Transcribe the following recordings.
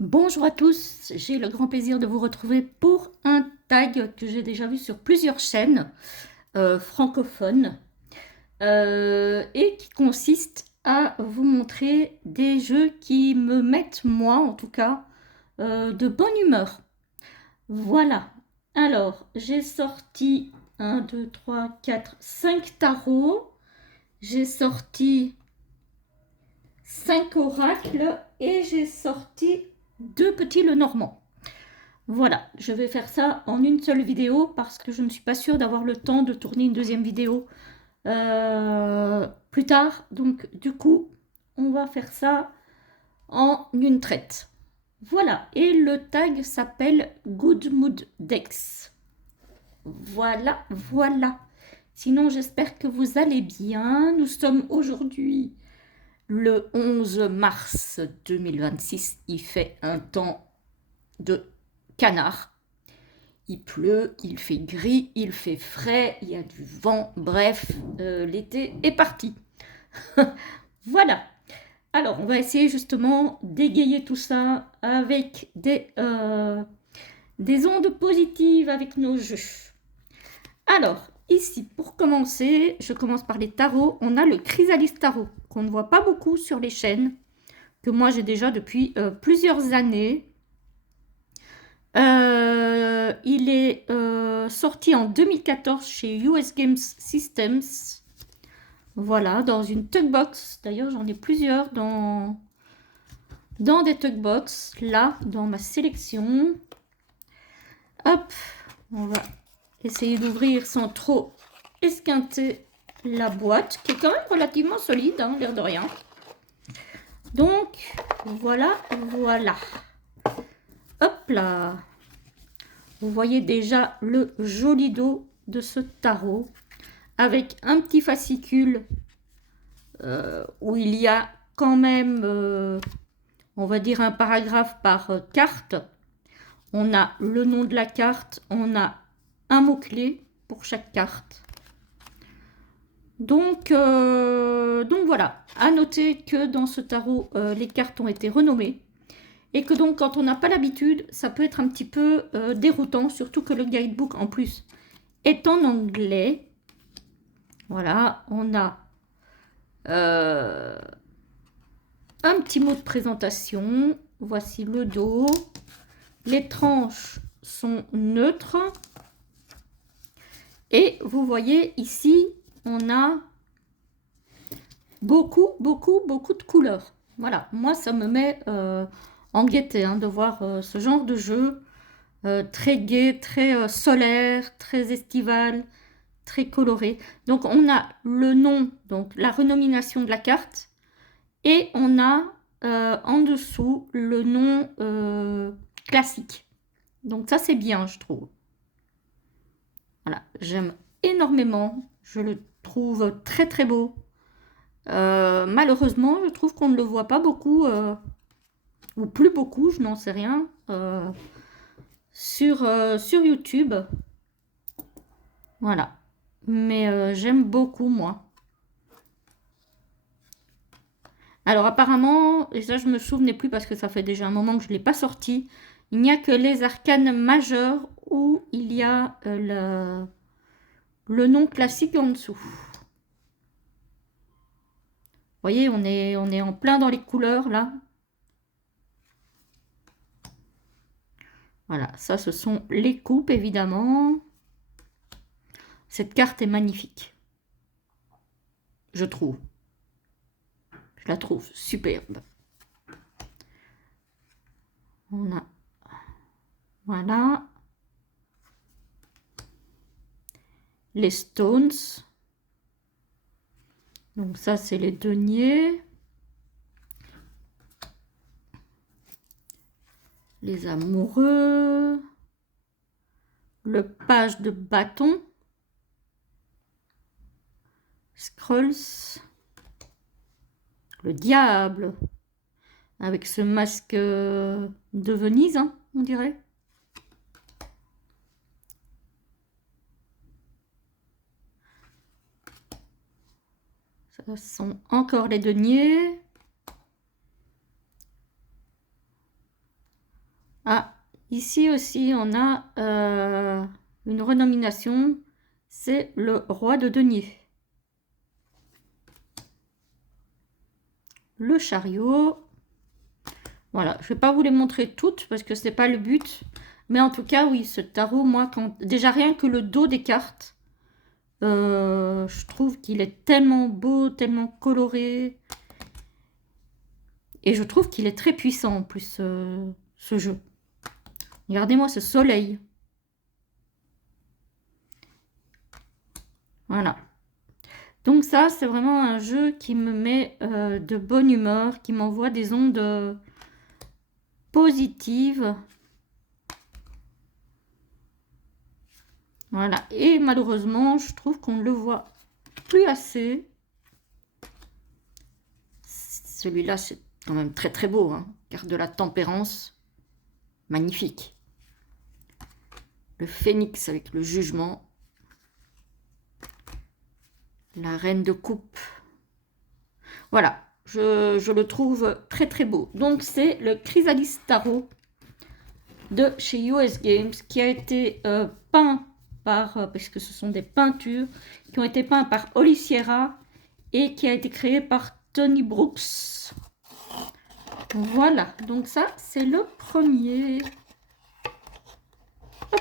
Bonjour à tous, j'ai le grand plaisir de vous retrouver pour un tag que j'ai déjà vu sur plusieurs chaînes francophones et qui consiste à vous montrer des jeux qui me mettent, moi en tout cas, de bonne humeur. Voilà, alors j'ai sorti 5 tarots, j'ai sorti 5 oracles et j'ai sorti 2 petits Lenormand. Voilà, je vais faire ça en une seule vidéo parce que je ne suis pas sûre d'avoir le temps de tourner une deuxième vidéo plus tard. Donc du coup, on va faire ça en une traite. Voilà, et le tag s'appelle Good Mood Dex. Voilà, voilà. Sinon, j'espère que vous allez bien. Nous sommes aujourd'hui le 11 mars 2026. Il fait un temps de canard. Il pleut, il fait gris, il fait frais, il y a du vent, bref, l'été est parti. Voilà. Alors, on va essayer justement d'égayer tout ça avec des ondes positives avec nos jeux. Alors, ici, pour commencer, je commence par les tarots. On a le Chrysalis Tarot, qu'on ne voit pas beaucoup sur les chaînes, que moi j'ai déjà depuis plusieurs années. Il est sorti en 2014 chez US Games Systems. Voilà, dans une tugbox. D'ailleurs, j'en ai plusieurs dans des tugbox. Là, dans ma sélection. Hop, on va essayer d'ouvrir sans trop esquinter la boîte, qui est quand même relativement solide, hein, l'air de rien. Donc, voilà, voilà. Hop là. Vous voyez déjà le joli dos de ce tarot avec un petit fascicule où il y a quand même, on va dire, un paragraphe par carte. On a le nom de la carte, on a un mot-clé pour chaque carte. Donc voilà, à noter que dans ce tarot, les cartes ont été renommées. Et que donc, quand on n'a pas l'habitude, ça peut être un petit peu déroutant, surtout que le guidebook, en plus, est en anglais. Voilà, on a un petit mot de présentation. Voici le dos. Les tranches sont neutres. Et vous voyez ici, on a beaucoup de couleurs. Voilà, moi ça me met en gaieté de voir ce genre de jeu très gai, très solaire, très estival, très coloré. Donc on a le nom, donc la renomination de la carte, et on a en dessous le nom classique. Donc ça c'est bien, je trouve. Voilà, j'aime énormément, je le trouve très très beau. Malheureusement, je trouve qu'on ne le voit pas beaucoup, ou plus beaucoup, je n'en sais rien, sur YouTube. Voilà. Mais j'aime beaucoup, moi. Alors apparemment, et ça je me souvenais plus parce que ça fait déjà un moment que je ne l'ai pas sorti, il n'y a que les arcanes majeures où il y a le nom classique en dessous. Vous voyez, on est en plein dans les couleurs là. Voilà, ça ce sont les coupes évidemment. Cette carte est magnifique, je trouve. Je la trouve superbe. On a, voilà, les stones. Donc ça, c'est les deniers. Les amoureux. Le page de bâton. Scrolls. Le diable. Avec ce masque de Venise, hein, on dirait. Ça sont encore les deniers. Ah, ici aussi, on a une renomination. C'est le roi de denier. Le chariot. Voilà, je ne vais pas vous les montrer toutes parce que ce n'est pas le but. Mais en tout cas, oui, ce tarot, moi, déjà rien que le dos des cartes, je trouve qu'il est tellement beau, tellement coloré. Et je trouve qu'il est très puissant en plus, ce jeu. Regardez-moi ce soleil. Voilà. Donc ça, c'est vraiment un jeu qui me met de bonne humeur, qui m'envoie des ondes positives. Voilà. Et malheureusement, je trouve qu'on ne le voit plus assez. Celui-là, c'est quand même très très beau, hein. Carte de la tempérance. Magnifique. Le phénix avec le jugement. La reine de coupe. Voilà. Je le trouve très très beau. Donc c'est le Chrysalis Tarot de chez US Games qui a été peint par, parce que ce sont des peintures qui ont été peintes par Oli Sierra et qui a été créé par Tony Brooks. Voilà, donc ça c'est le premier. Hop.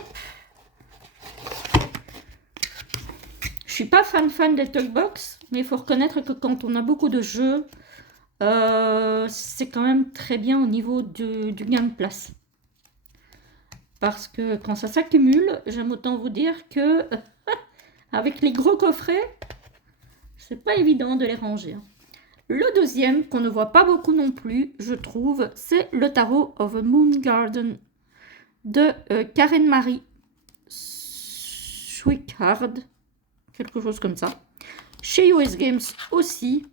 Je suis pas fan des Toybox, mais il faut reconnaître que quand on a beaucoup de jeux, c'est quand même très bien au niveau du gain de place. Parce que quand ça s'accumule, j'aime autant vous dire que avec les gros coffrets, c'est pas évident de les ranger. Le deuxième, qu'on ne voit pas beaucoup non plus, je trouve, c'est le Tarot of a Moon Garden de Karen Marie Schwickard, quelque chose comme ça. Chez US Games aussi.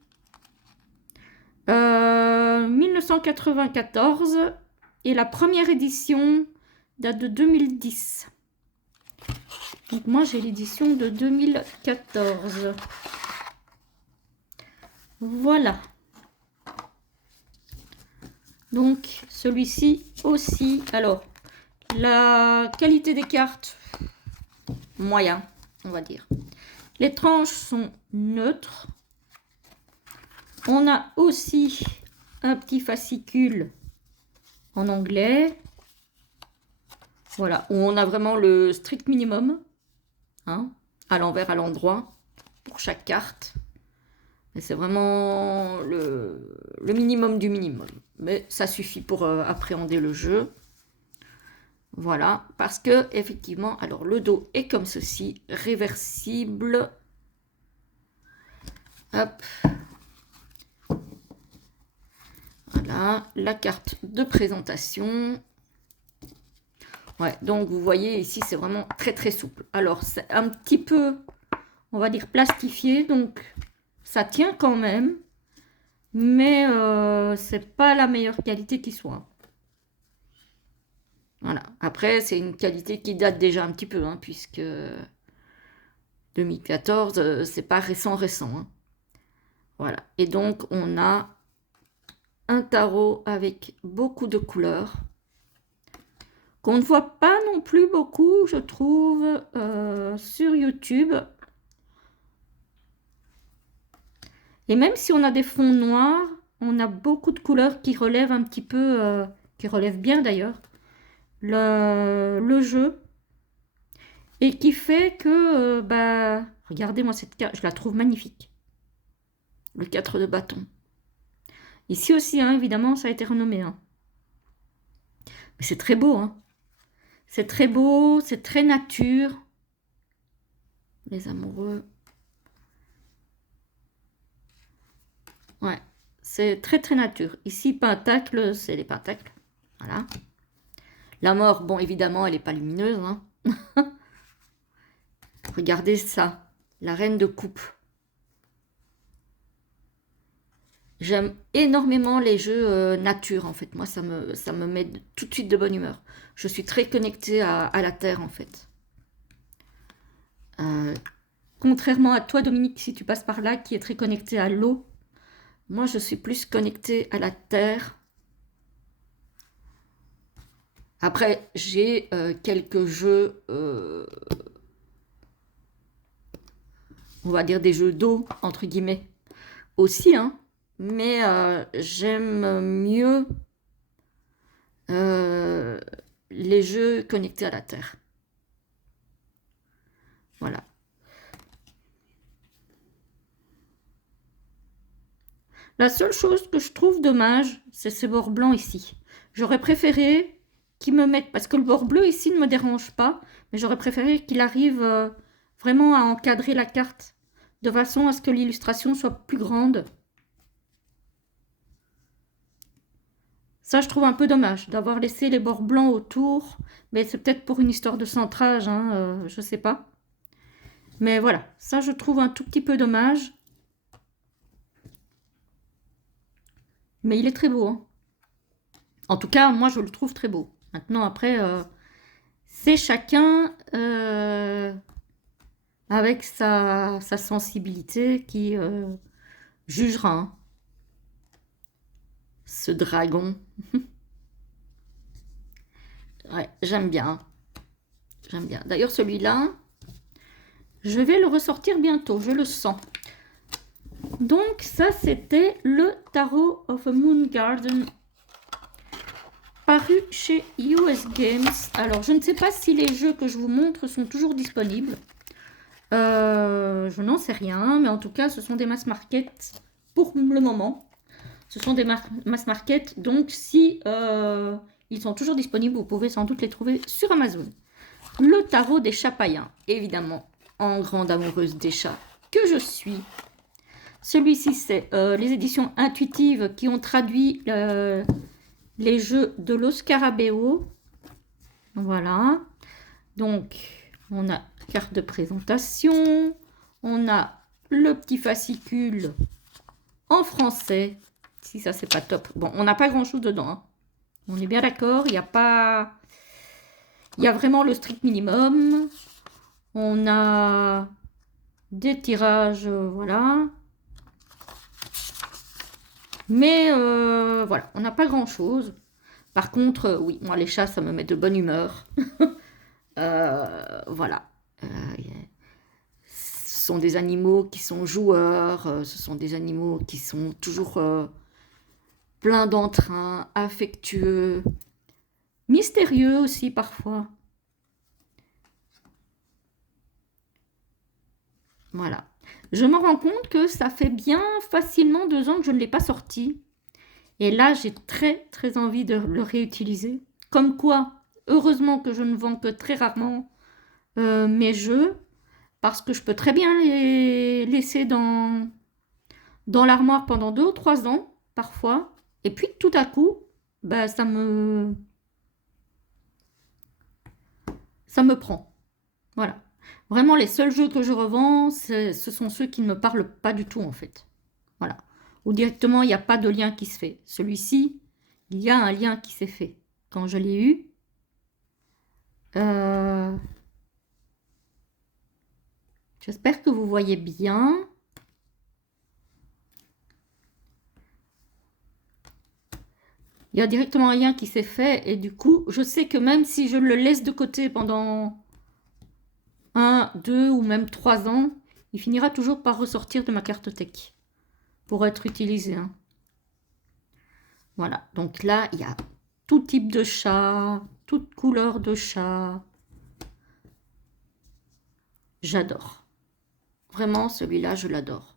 1994 et la première édition date de 2010. Donc moi j'ai l'édition de 2014. Voilà. Donc celui-ci aussi. Alors la qualité des cartes, moyen, on va dire. Les tranches sont neutres. On a aussi un petit fascicule en anglais. Voilà, où on a vraiment le strict minimum, hein, à l'envers, à l'endroit, pour chaque carte. Et c'est vraiment le minimum du minimum. Mais ça suffit pour appréhender le jeu. Voilà, parce que effectivement, alors le dos est comme ceci, réversible. Hop. Voilà, la carte de présentation. Ouais, donc vous voyez ici, c'est vraiment très très souple. Alors, c'est un petit peu, on va dire, plastifié, donc ça tient quand même. Mais c'est pas la meilleure qualité qui soit. Voilà, après, c'est une qualité qui date déjà un petit peu, hein, puisque 2014, c'est pas récent, hein. Voilà, et donc on a un tarot avec beaucoup de couleurs qu'on ne voit pas non plus beaucoup, je trouve, sur YouTube. Et même si on a des fonds noirs, on a beaucoup de couleurs qui relèvent un petit peu, qui relèvent bien d'ailleurs, le jeu. Et qui fait que, bah, regardez-moi cette carte, je la trouve magnifique. Le 4 de bâton. Ici aussi, hein, évidemment, ça a été renommé. Hein. Mais c'est très beau, hein. C'est très beau, c'est très nature. Les amoureux. Ouais, c'est très très nature. Ici, pentacle, c'est les pentacles. Voilà. La mort, bon, évidemment, elle n'est pas lumineuse. Hein. Regardez ça. La reine de coupe. J'aime énormément les jeux nature, en fait. Moi, ça me met tout de suite de bonne humeur. Je suis très connectée à la terre, en fait. Contrairement à toi, Dominique, si tu passes par là, qui est très connectée à l'eau, moi, je suis plus connectée à la terre. Après, j'ai quelques jeux, on va dire des jeux d'eau, entre guillemets, aussi, hein. Mais j'aime mieux euh, les jeux connectés à la Terre. Voilà. La seule chose que je trouve dommage, c'est ces bords blancs ici. J'aurais préféré qu'ils me mettent, parce que le bord bleu ici ne me dérange pas, mais j'aurais préféré qu'il arrive vraiment à encadrer la carte, de façon à ce que l'illustration soit plus grande. Ça, je trouve un peu dommage, d'avoir laissé les bords blancs autour, mais c'est peut-être pour une histoire de centrage, hein, je sais pas. Mais voilà, ça je trouve un tout petit peu dommage. Mais il est très beau, hein. En tout cas, moi je le trouve très beau. Maintenant, après, c'est chacun avec sa sensibilité qui jugera, hein. Ce dragon. Ouais, j'aime bien. J'aime bien. D'ailleurs, celui-là, je vais le ressortir bientôt, je le sens. Donc, ça, c'était le Tarot of a Moon Garden, paru chez US Games. Alors, je ne sais pas si les jeux que je vous montre sont toujours disponibles. Je n'en sais rien, mais en tout cas, ce sont des mass market pour le moment. Ce sont des mass market, donc si ils sont toujours disponibles, vous pouvez sans doute les trouver sur Amazon. Le tarot des chats païens, évidemment, en grande amoureuse des chats que je suis. Celui-ci, c'est les éditions intuitives qui ont traduit les jeux de l'Oscarabeo. Voilà. Donc, on a carte de présentation. On a le petit fascicule en français. Si ça, c'est pas top. Bon, on n'a pas grand-chose dedans, hein. On est bien d'accord. Il n'y a pas... Il y a vraiment le strict minimum. On a des tirages, voilà. Mais voilà, on n'a pas grand-chose. Par contre, oui, moi les chats, ça me met de bonne humeur. Voilà. Ce sont des animaux qui sont joueurs, ce sont des animaux qui sont toujours pleins d'entrain, affectueux, mystérieux aussi parfois. Voilà. Je me rends compte que ça fait bien facilement 2 ans que je ne l'ai pas sorti. Et là, j'ai très très envie de le réutiliser. Comme quoi, heureusement que je ne vends que très rarement mes jeux, parce que je peux très bien les laisser dans l'armoire pendant 2 ou 3 ans, parfois. Et puis tout à coup, bah, ça me prend. Voilà. Vraiment, les seuls jeux que je revends, ce sont ceux qui ne me parlent pas du tout, en fait. Voilà. Ou directement, il n'y a pas de lien qui se fait. Celui-ci, il y a un lien qui s'est fait. Quand je l'ai eu, j'espère que vous voyez bien. Il y a directement un lien qui s'est fait et du coup, je sais que même si je le laisse de côté pendant 1, 2 ou même 3 ans, il finira toujours par ressortir de ma cartothèque pour être utilisé, hein. Voilà, donc là, il y a tout type de chat, toute couleur de chat. J'adore. Vraiment, celui-là, je l'adore.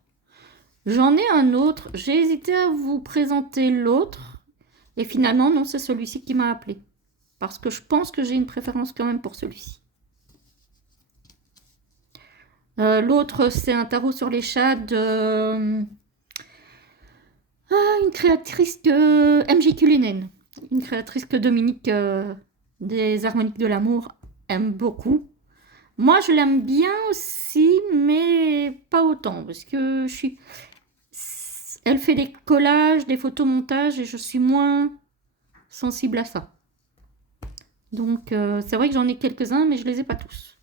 J'en ai un autre. J'ai hésité à vous présenter l'autre. Et finalement, non, c'est celui-ci qui m'a appelé. Parce que je pense que j'ai une préférence quand même pour celui-ci. L'autre, c'est un tarot sur les chats de... une créatrice que MJ Cullinan. Une créatrice que Dominique des Harmoniques de l'amour aime beaucoup. Moi, je l'aime bien aussi, mais pas autant. Parce que je suis... Elle fait des collages, des photomontages, et je suis moins sensible à ça. Donc, c'est vrai que j'en ai quelques-uns, mais je les ai pas tous.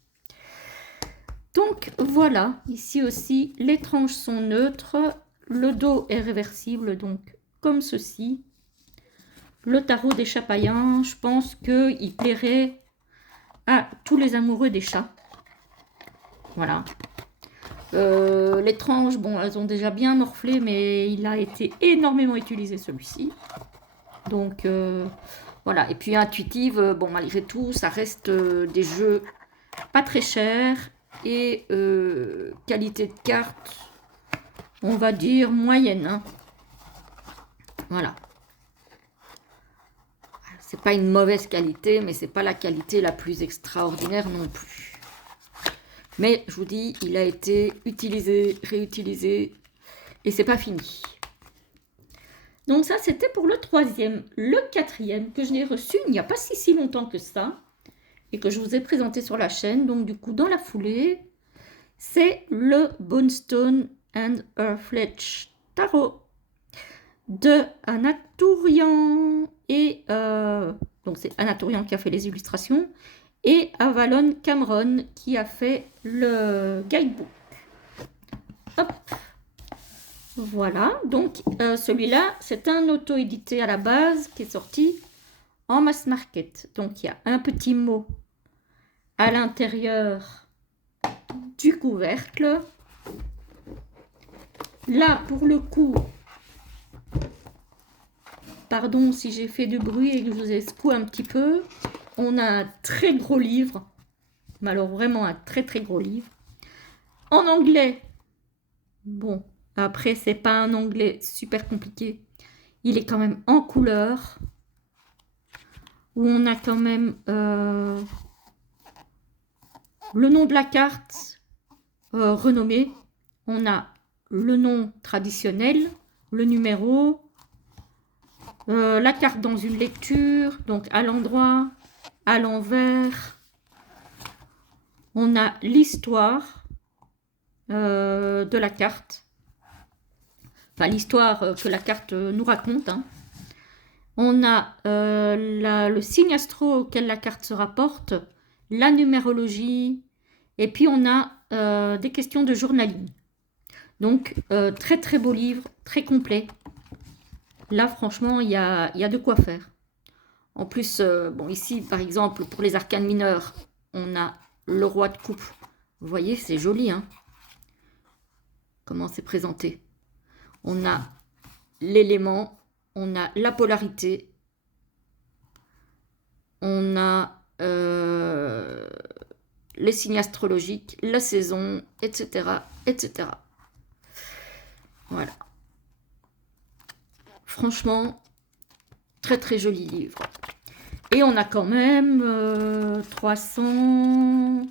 Donc, voilà. Ici aussi, les tranches sont neutres. Le dos est réversible, donc comme ceci. le tarot des chats païens. Je pense qu'il plairait à tous les amoureux des chats. Voilà. Les tranches, bon, elles ont déjà bien morflé, mais il a été énormément utilisé celui-ci. Donc, voilà. Et puis, intuitive, bon, malgré tout, ça reste des jeux pas très chers. Et qualité de carte, on va dire moyenne. Hein. Voilà. C'est pas une mauvaise qualité, mais c'est pas la qualité la plus extraordinaire non plus. Mais je vous dis, il a été utilisé, réutilisé, et c'est pas fini. Donc ça, c'était pour le troisième. Le quatrième, que je n'ai reçu il n'y a pas si longtemps que ça, et que je vous ai présenté sur la chaîne, donc du coup, dans la foulée, c'est le Bonestone and Earthfletch Tarot de Anatolian. Et donc c'est Anatolian qui a fait les illustrations, et Avalon Cameron qui a fait le guidebook. Hop. Voilà, donc celui-là, c'est un auto-édité à la base qui est sorti en mass market. Donc il y a un petit mot à l'intérieur du couvercle. Là, pour le coup, pardon si j'ai fait du bruit et que je vous ai secoué un petit peu, on a un très gros livre, mais alors vraiment un très gros livre. En anglais, bon, après c'est pas un anglais super compliqué, il est quand même en couleur, où on a quand même le nom de la carte renommée, on a le nom traditionnel, le numéro, la carte dans une lecture, donc à l'endroit, à l'envers. On a l'histoire de la carte, enfin l'histoire que la carte nous raconte. Hein. On a le signe astro auquel la carte se rapporte, la numérologie, et puis on a des questions de journaling. Donc très beau livre, très complet. Là franchement il y a de quoi faire. En plus, bon ici par exemple pour les arcanes mineurs, on a le roi de coupe. Vous voyez, c'est joli, hein. Comment c'est présenté. On a l'élément, on a la polarité, on a les signes astrologiques, la saison, etc., etc. Voilà. Franchement, très joli livre. Et on a quand même 300...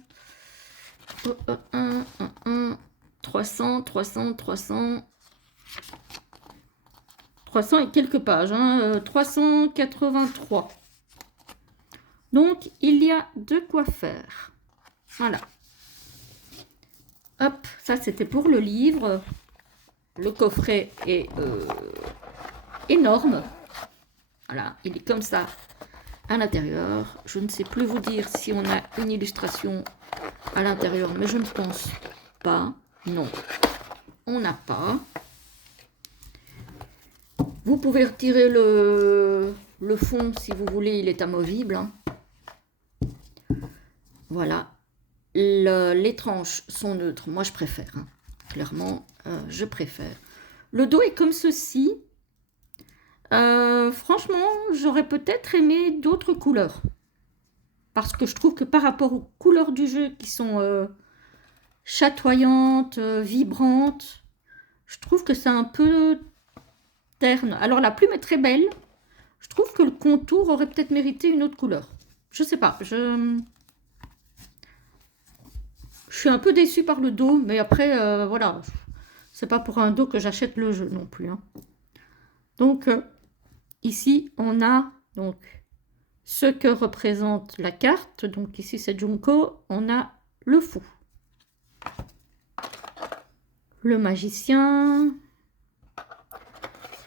300 et quelques pages, hein, 383. Donc, il y a de quoi faire. Voilà. Hop, ça c'était pour le livre. Le coffret est énorme. Voilà, il est comme ça à l'intérieur. Je ne sais plus vous dire si on a une illustration à l'intérieur, mais je ne pense pas. Non, on n'a pas. Vous pouvez retirer le fond si vous voulez, il est amovible. Hein. Voilà. Les tranches sont neutres. Moi, je préfère. Hein. Clairement, je préfère. Le dos est comme ceci. Franchement, j'aurais peut-être aimé d'autres couleurs. Parce que je trouve que par rapport aux couleurs du jeu qui sont chatoyantes, vibrantes, je trouve que c'est un peu terne. Alors la plume est très belle. Je trouve que le contour aurait peut-être mérité une autre couleur. Je sais pas. Je suis un peu déçue par le dos. Mais après, voilà. C'est pas pour un dos que j'achète le jeu non plus. Hein. Donc, ici, on a donc ce que représente la carte. Donc ici, c'est Junko. On a le fou. Le magicien.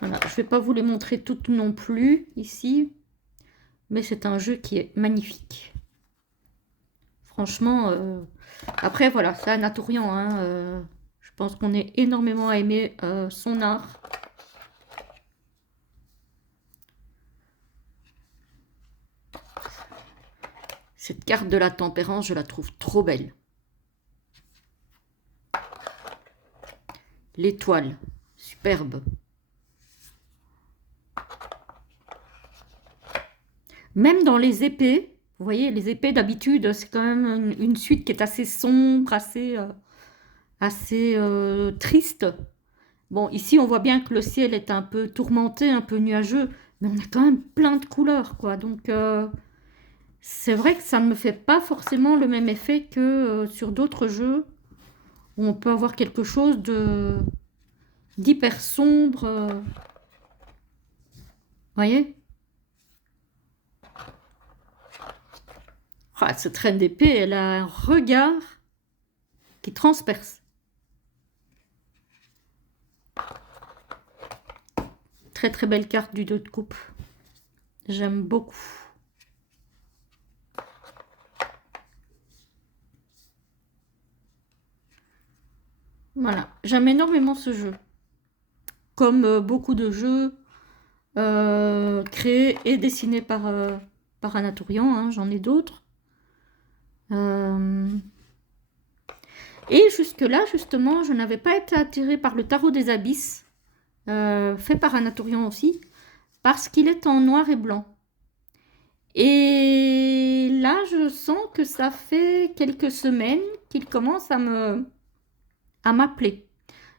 Voilà, je ne vais pas vous les montrer toutes non plus ici. Mais c'est un jeu qui est magnifique. Franchement, après voilà, c'est Anatolian. Hein, je pense qu'on est énormément à aimer son art. Cette carte de la tempérance, je la trouve trop belle. L'étoile, superbe. Même dans les épées, vous voyez, les épées d'habitude, c'est quand même une suite qui est assez sombre, assez triste. Bon, ici, on voit bien que le ciel est un peu tourmenté, un peu nuageux, mais on a quand même plein de couleurs, quoi. Donc, c'est vrai que ça ne me fait pas forcément le même effet que sur d'autres jeux où on peut avoir quelque chose d'hyper sombre. Voyez? Ah, cette reine d'épée, elle a un regard qui transperce. Très très belle carte du 2 de coupe. J'aime beaucoup. Voilà, j'aime énormément ce jeu. Comme beaucoup de jeux créés et dessinés par Anatolian, hein, j'en ai d'autres. Et jusque-là, justement, je n'avais pas été attirée par le tarot des abysses, fait par Anatolian aussi, parce qu'il est en noir et blanc. Et là, je sens que ça fait quelques semaines qu'il commence à m'appeler.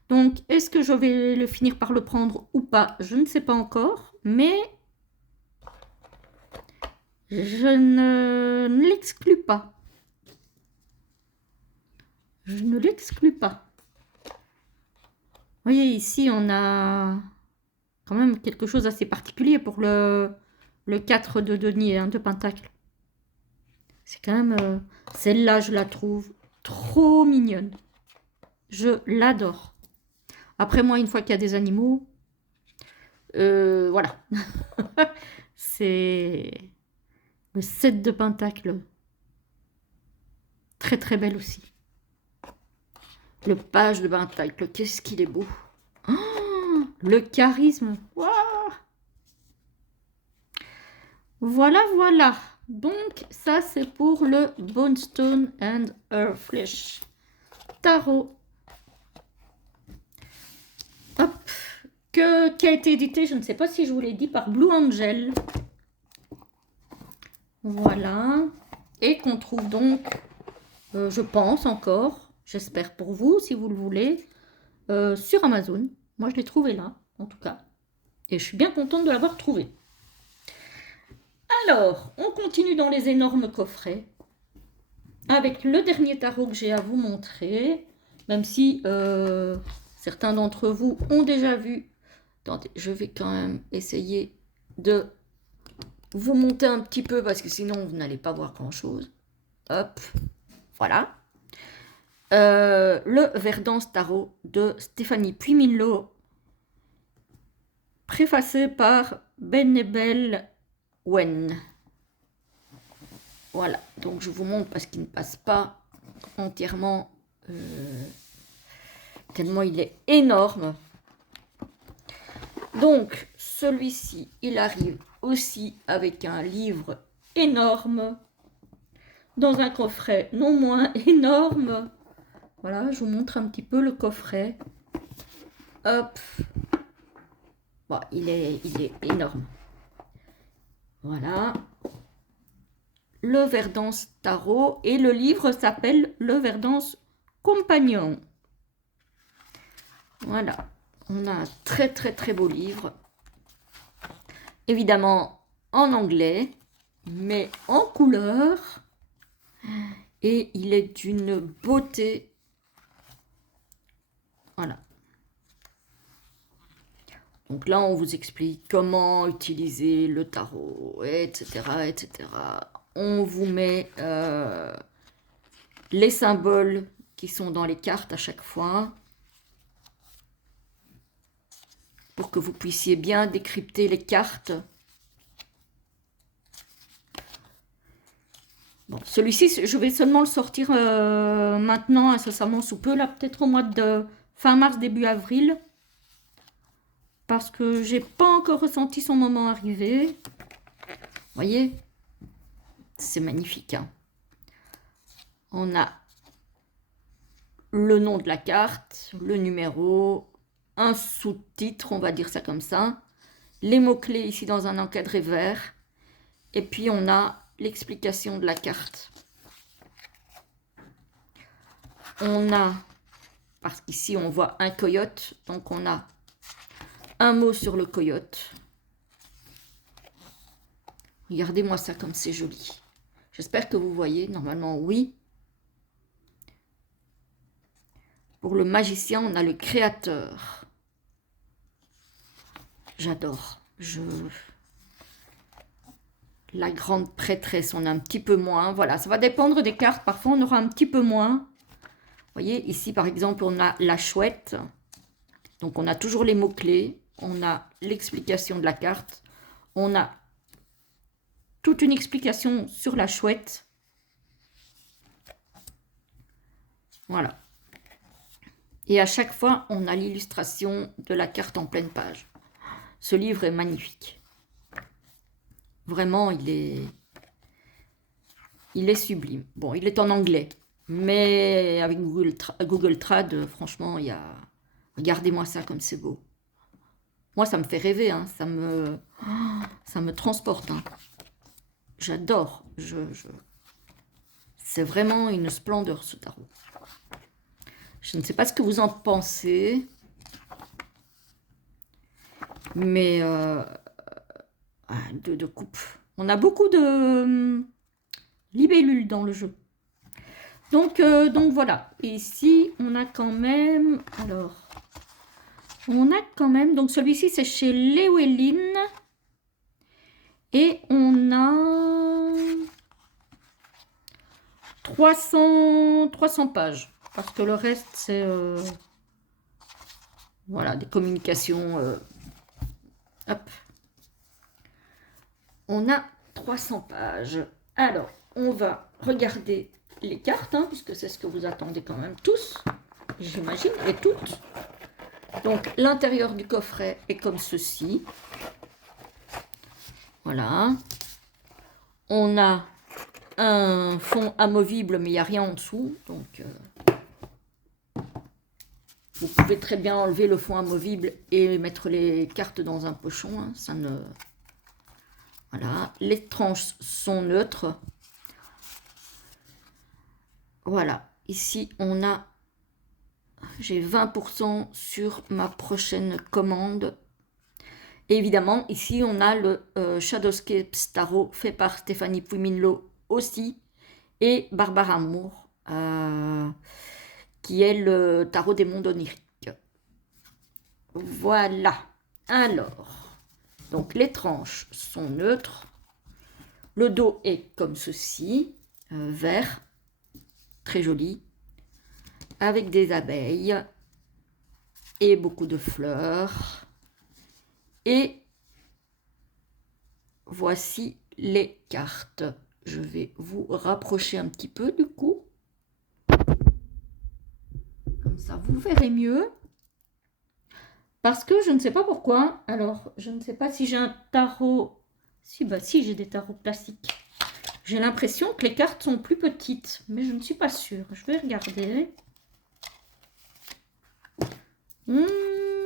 Donc, est-ce que je vais le finir par le prendre ou pas? Je ne sais pas encore, mais je ne l'exclus pas. Je ne l'exclus pas. Vous voyez, ici, on a quand même quelque chose d'assez particulier pour le 4 de denier, hein, de pentacle. C'est quand même... celle-là, je la trouve trop mignonne. Je l'adore. Après, moi, une fois qu'il y a des animaux, voilà. C'est le 7 de pentacle. Très, très belle aussi. Le page de pentacle, qu'est-ce qu'il est beau. Oh, le charisme. Wow. Voilà, voilà. Donc, ça, c'est pour le Bonestone and Earthflesh Tarot. Hop. Qui a été édité, je ne sais pas si je vous l'ai dit, par Blue Angel. Voilà. Et qu'on trouve donc, je pense encore, j'espère pour vous, si vous le voulez, sur Amazon. Moi, je l'ai trouvé là, en tout cas. Et je suis bien contente de l'avoir trouvé. Alors, on continue dans les énormes coffrets avec le dernier tarot que j'ai à vous montrer, même si certains d'entre vous ont déjà vu. Attendez, je vais quand même essayer de vous monter un petit peu parce que sinon vous n'allez pas voir grand chose. Hop, voilà. Le Verdance Tarot de Stéphanie Puimilo, préfacé par Benebel Wen. Voilà, donc je vous montre parce qu'il ne passe pas entièrement, tellement il est énorme. Donc, celui-ci, il arrive aussi avec un livre énorme, dans un coffret non moins énorme. Voilà, je vous montre un petit peu le coffret. Hop. Bon, il est énorme. Voilà. Le Verdance Tarot. Et le livre s'appelle Le Verdance Compagnon. Voilà. On a un très très très beau livre. Évidemment en anglais, mais en couleur. Et il est d'une beauté. Voilà. Donc là, on vous explique comment utiliser le tarot, etc., etc. On vous met les symboles qui sont dans les cartes à chaque fois pour que vous puissiez bien décrypter les cartes. Bon, celui-ci, je vais seulement le sortir maintenant, incessamment sous peu, là, peut-être au mois de fin mars, début avril. Parce que j'ai pas encore ressenti son moment arriver. Vous voyez, c'est magnifique. Hein. On a le nom de la carte, le numéro, un sous-titre, on va dire ça comme ça, les mots-clés ici dans un encadré vert, et puis on a l'explication de la carte. On a, parce qu'ici on voit un coyote, donc on a un mot sur le coyote. Regardez-moi ça comme c'est joli. J'espère que vous voyez, normalement oui. Pour le magicien, on a le créateur. J'adore. La grande prêtresse, on a un petit peu moins. Voilà, ça va dépendre des cartes. Parfois, on aura un petit peu moins. Vous voyez, ici, par exemple, on a la chouette. Donc, on a toujours les mots-clés. On a l'explication de la carte. On a toute une explication sur la chouette. Voilà. Et à chaque fois, on a l'illustration de la carte en pleine page. Ce livre est magnifique. Vraiment, il est sublime. Bon, il est en anglais. Mais avec Google Trad, franchement, il y a... Regardez-moi ça comme c'est beau. Moi, ça me fait rêver. Hein. Ça me transporte. Hein. J'adore. C'est vraiment une splendeur, ce tarot. Je ne sais pas ce que vous en pensez. Mais de coupe. On a beaucoup de libellules dans le jeu. Donc voilà. Et ici, on a quand même... Alors, on a quand même... Donc celui-ci, c'est chez Llewellyn. Et on a 300 pages. Parce que le reste, c'est... voilà, des communications... hop. On a 300 pages. Alors, on va regarder les cartes, hein, puisque c'est ce que vous attendez quand même tous, j'imagine, et toutes. Donc, l'intérieur du coffret est comme ceci. Voilà. On a un fond amovible, mais il n'y a rien en dessous. Donc, vous pouvez très bien enlever le fond amovible et mettre les cartes dans un pochon. Hein, ça ne... Voilà. Les tranches sont neutres. Voilà. Ici, on a... J'ai 20% sur ma prochaine commande. Et évidemment, ici, on a le Shadowscapes Tarot fait par Stéphanie Pouminlo aussi. Et Barbara Moore, qui est le tarot des mondes oniriques. Voilà. Alors, donc les tranches sont neutres. Le dos est comme ceci, vert, très joli, avec des abeilles et beaucoup de fleurs. Et voici les cartes. Je vais vous rapprocher un petit peu du coup. Comme ça, vous verrez mieux. Parce que je ne sais pas pourquoi. Alors, je ne sais pas si j'ai un tarot... Si, bah si, j'ai des tarots classiques. J'ai l'impression que les cartes sont plus petites. Mais je ne suis pas sûre. Je vais regarder.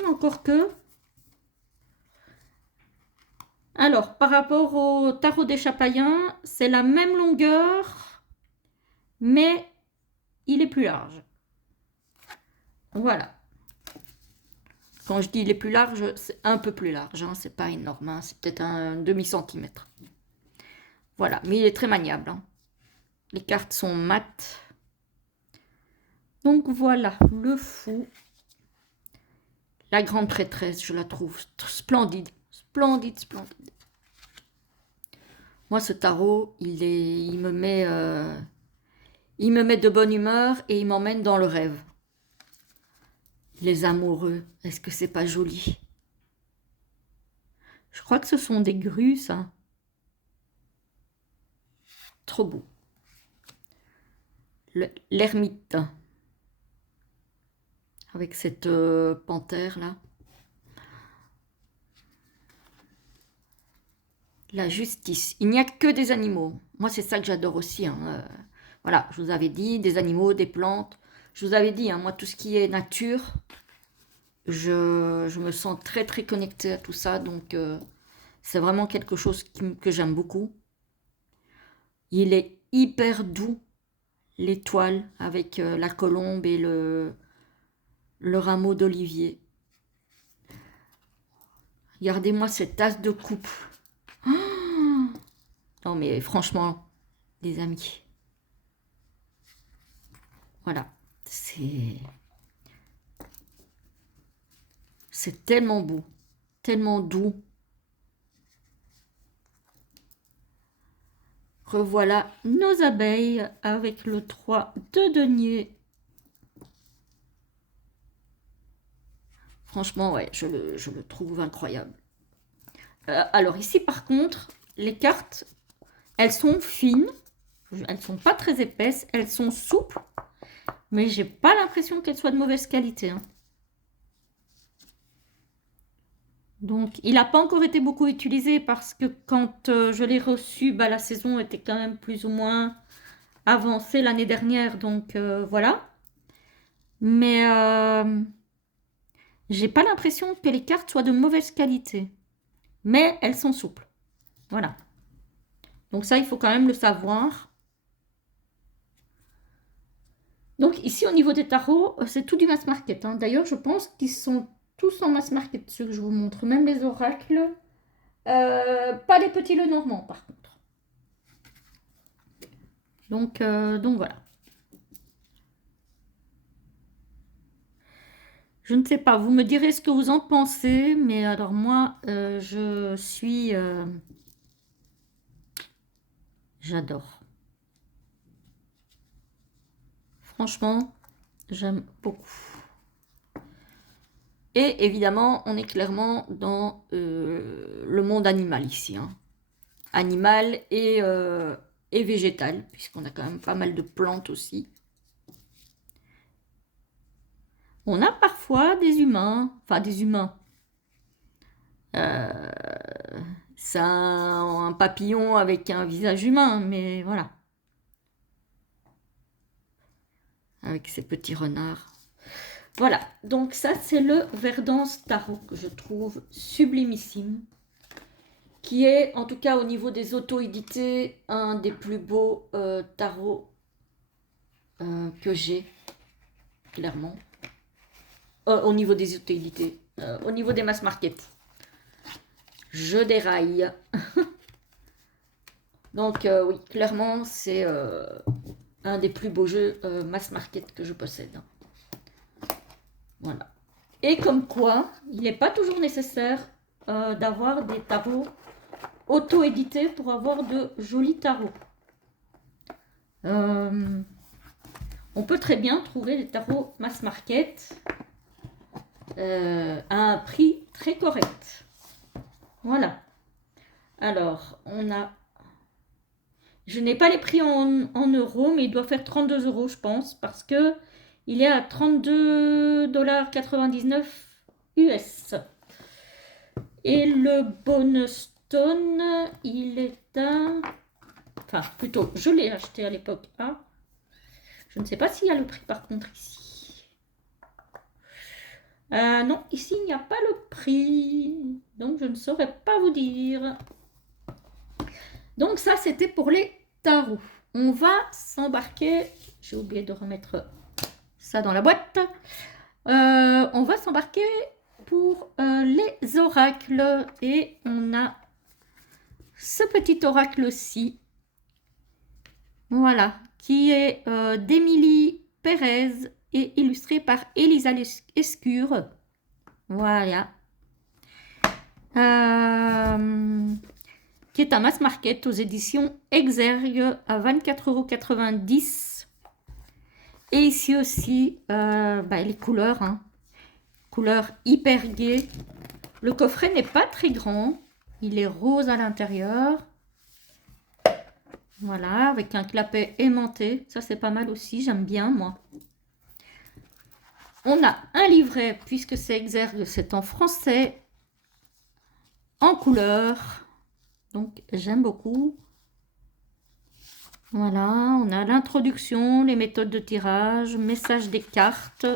Encore que... Alors, par rapport au tarot des Chapayens, c'est la même longueur, mais il est plus large. Voilà. Quand je dis il est plus large, c'est un peu plus large. Hein, c'est pas énorme, hein, c'est peut-être un demi-centimètre. Voilà, mais il est très maniable. Hein. Les cartes sont mates. Donc voilà, le fou. La grande prêtresse, je la trouve splendide. Splendide, splendide. Moi, ce tarot, il me met de bonne humeur et il m'emmène dans le rêve. Les amoureux, est-ce que c'est pas joli? Je crois que ce sont des grues, ça. Trop beau. L'ermite. Avec cette panthère-là. La justice. Il n'y a que des animaux. Moi, c'est ça que j'adore aussi. Hein. Voilà, je vous avais dit, des animaux, des plantes. Je vous avais dit, hein, moi, tout ce qui est nature, je me sens très, très connectée à tout ça. Donc, c'est vraiment quelque chose que j'aime beaucoup. Il est hyper doux, l'étoile, avec la colombe et le rameau d'olivier. Regardez-moi cette tasse de coupe. Non, mais franchement, les amis, voilà, c'est tellement beau, tellement doux. Revoilà nos abeilles avec le 3 de denier. Franchement, ouais, je le trouve incroyable. Alors ici, par contre, les cartes, elles sont fines. Elles sont pas très épaisses. Elles sont souples. Mais j'ai pas l'impression qu'elles soient de mauvaise qualité. Hein. Donc, il n'a pas encore été beaucoup utilisé parce que quand je l'ai reçu, bah, la saison était quand même plus ou moins avancée l'année dernière. Donc, voilà. Mais j'ai pas l'impression que les cartes soient de mauvaise qualité. Mais elles sont souples. Voilà. Donc ça, il faut quand même le savoir. Donc ici, au niveau des tarots, c'est tout du mass market. Hein. D'ailleurs, je pense qu'ils sont tous en mass market, ceux que je vous montre. Même les oracles. Pas les petits Lenormand, par contre. Donc voilà. Je ne sais pas, vous me direz ce que vous en pensez, mais alors moi, je suis... j'adore. Franchement, j'aime beaucoup. Et évidemment, on est clairement dans le monde animal ici. Hein. Animal et végétal, puisqu'on a quand même pas mal de plantes aussi. On a parfois des humains, enfin des humains. C'est un papillon avec un visage humain, mais voilà. Avec ses petits renards. Voilà, donc ça c'est le Verdance Tarot que je trouve sublimissime. Qui est, en tout cas au niveau des auto-édités, un des plus beaux tarots que j'ai, clairement. Au niveau des auto-édités, au niveau des mass market. Je déraille. Donc oui, clairement, c'est un des plus beaux jeux mass market que je possède. Voilà. Et comme quoi, il n'est pas toujours nécessaire d'avoir des tarots auto-édités pour avoir de jolis tarots. On peut très bien trouver des tarots mass market à un prix très correct. Voilà. Alors, on a... Je n'ai pas les prix en euros, mais il doit faire 32 euros, je pense, parce que il est à 32,99 $ US. Et le bonus stone, il est à... Enfin, plutôt, je l'ai acheté à l'époque à... Je ne sais pas s'il y a le prix par contre ici. Non, ici il n'y a pas le prix. Donc je ne saurais pas vous dire. Donc ça c'était pour les tarots. On va s'embarquer. J'ai oublié de remettre ça dans la boîte. On va s'embarquer pour les oracles. Et on a ce petit oracle-ci. Voilà. Qui est d'Émilie Pérez et illustré par Elisa Escure. Voilà. Qui est un mass market aux éditions Exergue à 24,90 €. Et ici aussi, les couleurs. Hein. Couleurs hyper gaies. Le coffret n'est pas très grand. Il est rose à l'intérieur. Voilà, avec un clapet aimanté. Ça, c'est pas mal aussi. J'aime bien, moi. On a un livret, puisque c'est Exergue, c'est en français, en couleur. Donc, j'aime beaucoup. Voilà, on a l'introduction, les méthodes de tirage, message des cartes.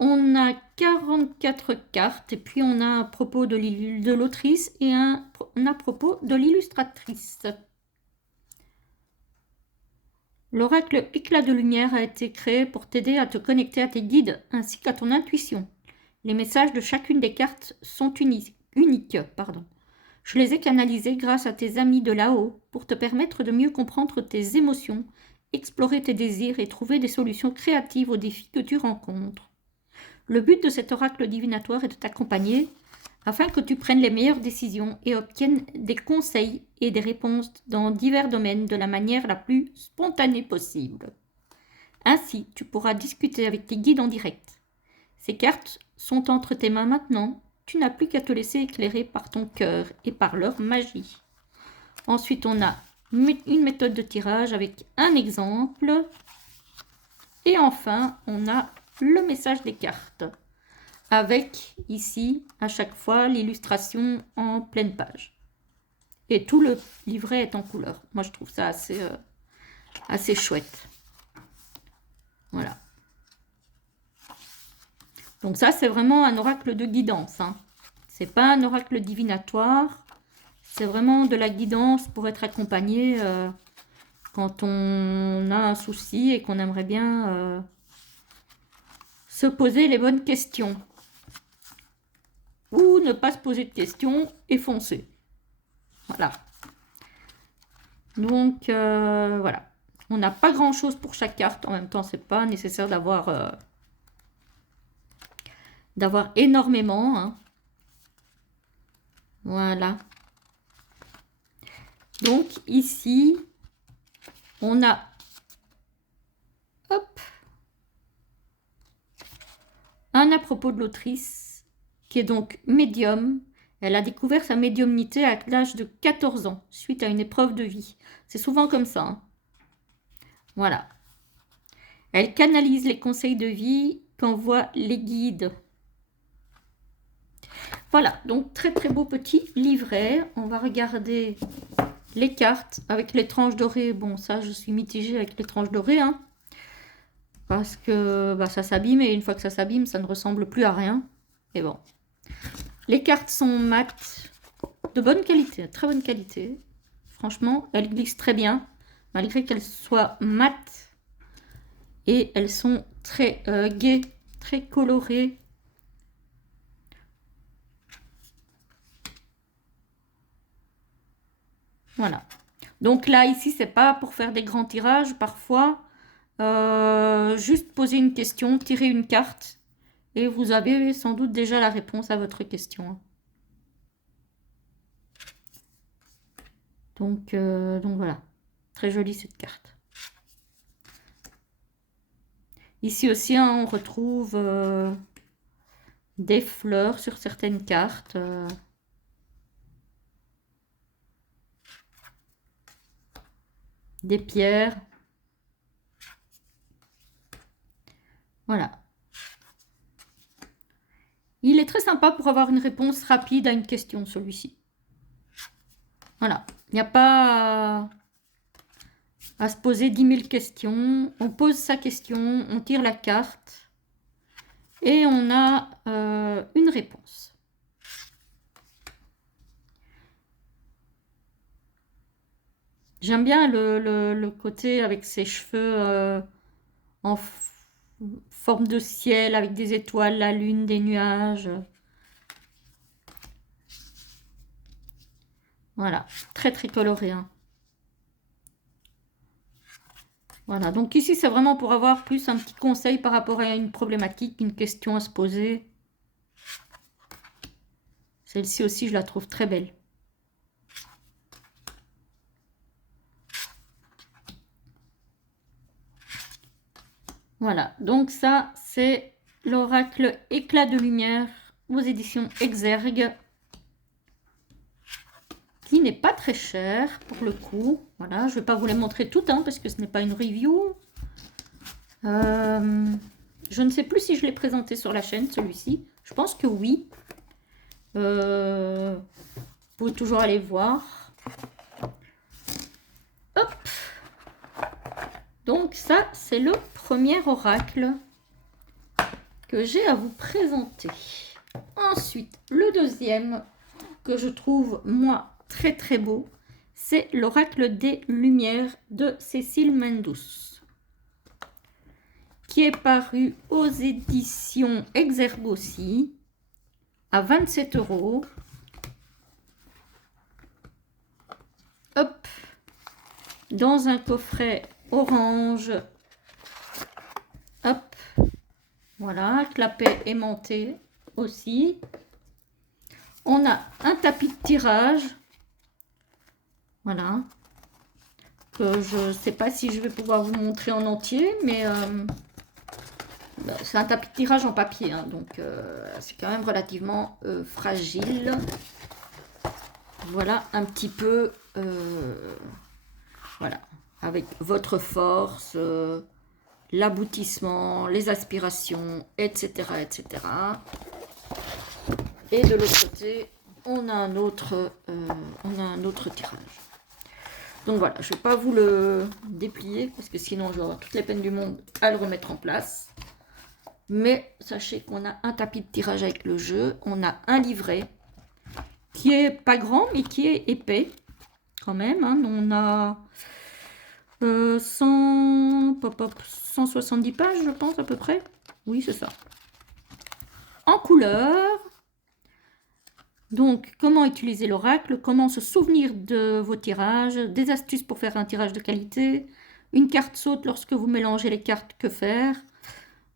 On a 44 cartes et puis on a un propos de l'autrice et un à propos de l'illustratrice. L'oracle Éclat de lumière a été créé pour t'aider à te connecter à tes guides ainsi qu'à ton intuition. Les messages de chacune des cartes sont uniques. Je les ai canalisés grâce à tes amis de là-haut pour te permettre de mieux comprendre tes émotions, explorer tes désirs et trouver des solutions créatives aux défis que tu rencontres. Le but de cet oracle divinatoire est de t'accompagner afin que tu prennes les meilleures décisions et obtiennes des conseils et des réponses dans divers domaines de la manière la plus spontanée possible. Ainsi, tu pourras discuter avec tes guides en direct. Ces cartes sont entre tes mains maintenant. Tu n'as plus qu'à te laisser éclairer par ton cœur et par leur magie. Ensuite, on a une méthode de tirage avec un exemple. Et enfin, on a le message des cartes. Avec, ici, à chaque fois, l'illustration en pleine page. Et tout le livret est en couleur. Moi, je trouve ça assez chouette. Voilà. Donc ça, c'est vraiment un oracle de guidance. Hein. C'est pas un oracle divinatoire. C'est vraiment de la guidance pour être accompagné quand on a un souci et qu'on aimerait bien se poser les bonnes questions. Ou ne pas se poser de questions et foncer. Voilà. Donc, voilà. On n'a pas grand-chose pour chaque carte. En même temps, c'est pas nécessaire d'avoir énormément. Hein. Voilà. Donc, ici, on a... Hop. Un à propos de l'autrice, qui est donc médium. Elle a découvert sa médiumnité à l'âge de 14 ans, suite à une épreuve de vie. C'est souvent comme ça. Hein. Voilà. Elle canalise les conseils de vie qu'envoient les guides. Voilà, donc très très beau petit livret. On va regarder les cartes avec les tranches dorées. Bon, ça, je suis mitigée avec les tranches dorées. Hein, parce que ça s'abîme et une fois que ça s'abîme, ça ne ressemble plus à rien. Et bon. Les cartes sont mates, de bonne qualité, très bonne qualité. Franchement, elles glissent très bien, malgré qu'elles soient mates. Et elles sont très gaies, très colorées. Voilà. Donc là, ici, c'est pas pour faire des grands tirages. Parfois, juste poser une question, tirer une carte. Et vous avez sans doute déjà la réponse à votre question. Donc voilà. Très jolie cette carte. Ici aussi, hein, on retrouve des fleurs sur certaines cartes. Des pierres. Voilà. Il est très sympa pour avoir une réponse rapide à une question, celui-ci. Voilà. Il n'y a pas à se poser 10 000 questions. On pose sa question, on tire la carte et on a une réponse. J'aime bien le côté avec ses cheveux en forme de ciel, avec des étoiles, la lune, des nuages. Voilà, très très coloré. Hein. Voilà, donc ici c'est vraiment pour avoir plus un petit conseil par rapport à une problématique, une question à se poser. Celle-ci aussi, je la trouve très belle. Voilà, donc ça, c'est l'oracle Éclat de lumière aux éditions Exergue, qui n'est pas très cher pour le coup. Voilà, je ne vais pas vous les montrer toutes, hein, parce que ce n'est pas une review. Je ne sais plus si je l'ai présenté sur la chaîne, celui-ci. Je pense que oui. pouvez toujours aller voir. Hop. Donc ça, c'est le premier oracle que j'ai à vous présenter. Ensuite, le deuxième que je trouve, moi, très très beau, c'est l'oracle des Lumières de Cécile Mendous, qui est paru aux éditions Exergotie à 27 €. Hop, dans un coffret orange. Hop, voilà, clapet aimanté aussi. On a un tapis de tirage. Voilà. Que je ne sais pas si je vais pouvoir vous montrer en entier, mais c'est un tapis de tirage en papier, hein, donc c'est quand même relativement fragile. Voilà un petit peu, voilà, avec votre force, l'aboutissement, les aspirations, etc., etc. Et de l'autre côté, on a un autre tirage. Donc voilà, je ne vais pas vous le déplier parce que sinon je vais avoir toutes les peines du monde à le remettre en place. Mais sachez qu'on a un tapis de tirage avec le jeu. On a un livret qui est pas grand mais qui est épais quand même. Hein. On a 170 pages, je pense à peu près. Oui, c'est ça. En couleur. Donc, comment utiliser l'oracle, comment se souvenir de vos tirages, des astuces pour faire un tirage de qualité, une carte saute lorsque vous mélangez les cartes, que faire,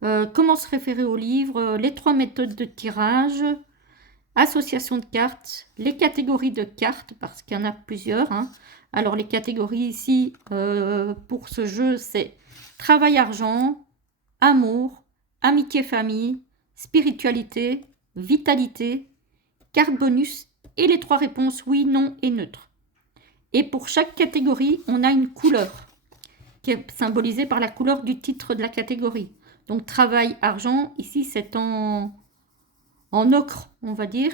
comment se référer au livre, les 3 méthodes de tirage, association de cartes, les catégories de cartes, parce qu'il y en a plusieurs. Hein. Alors, les catégories ici, pour ce jeu, c'est travail-argent, amour, amitié-famille, spiritualité, vitalité, carte bonus et les 3 réponses oui, non et neutre. Et pour chaque catégorie, on a une couleur qui est symbolisée par la couleur du titre de la catégorie. Donc travail, argent, ici c'est en ocre, on va dire.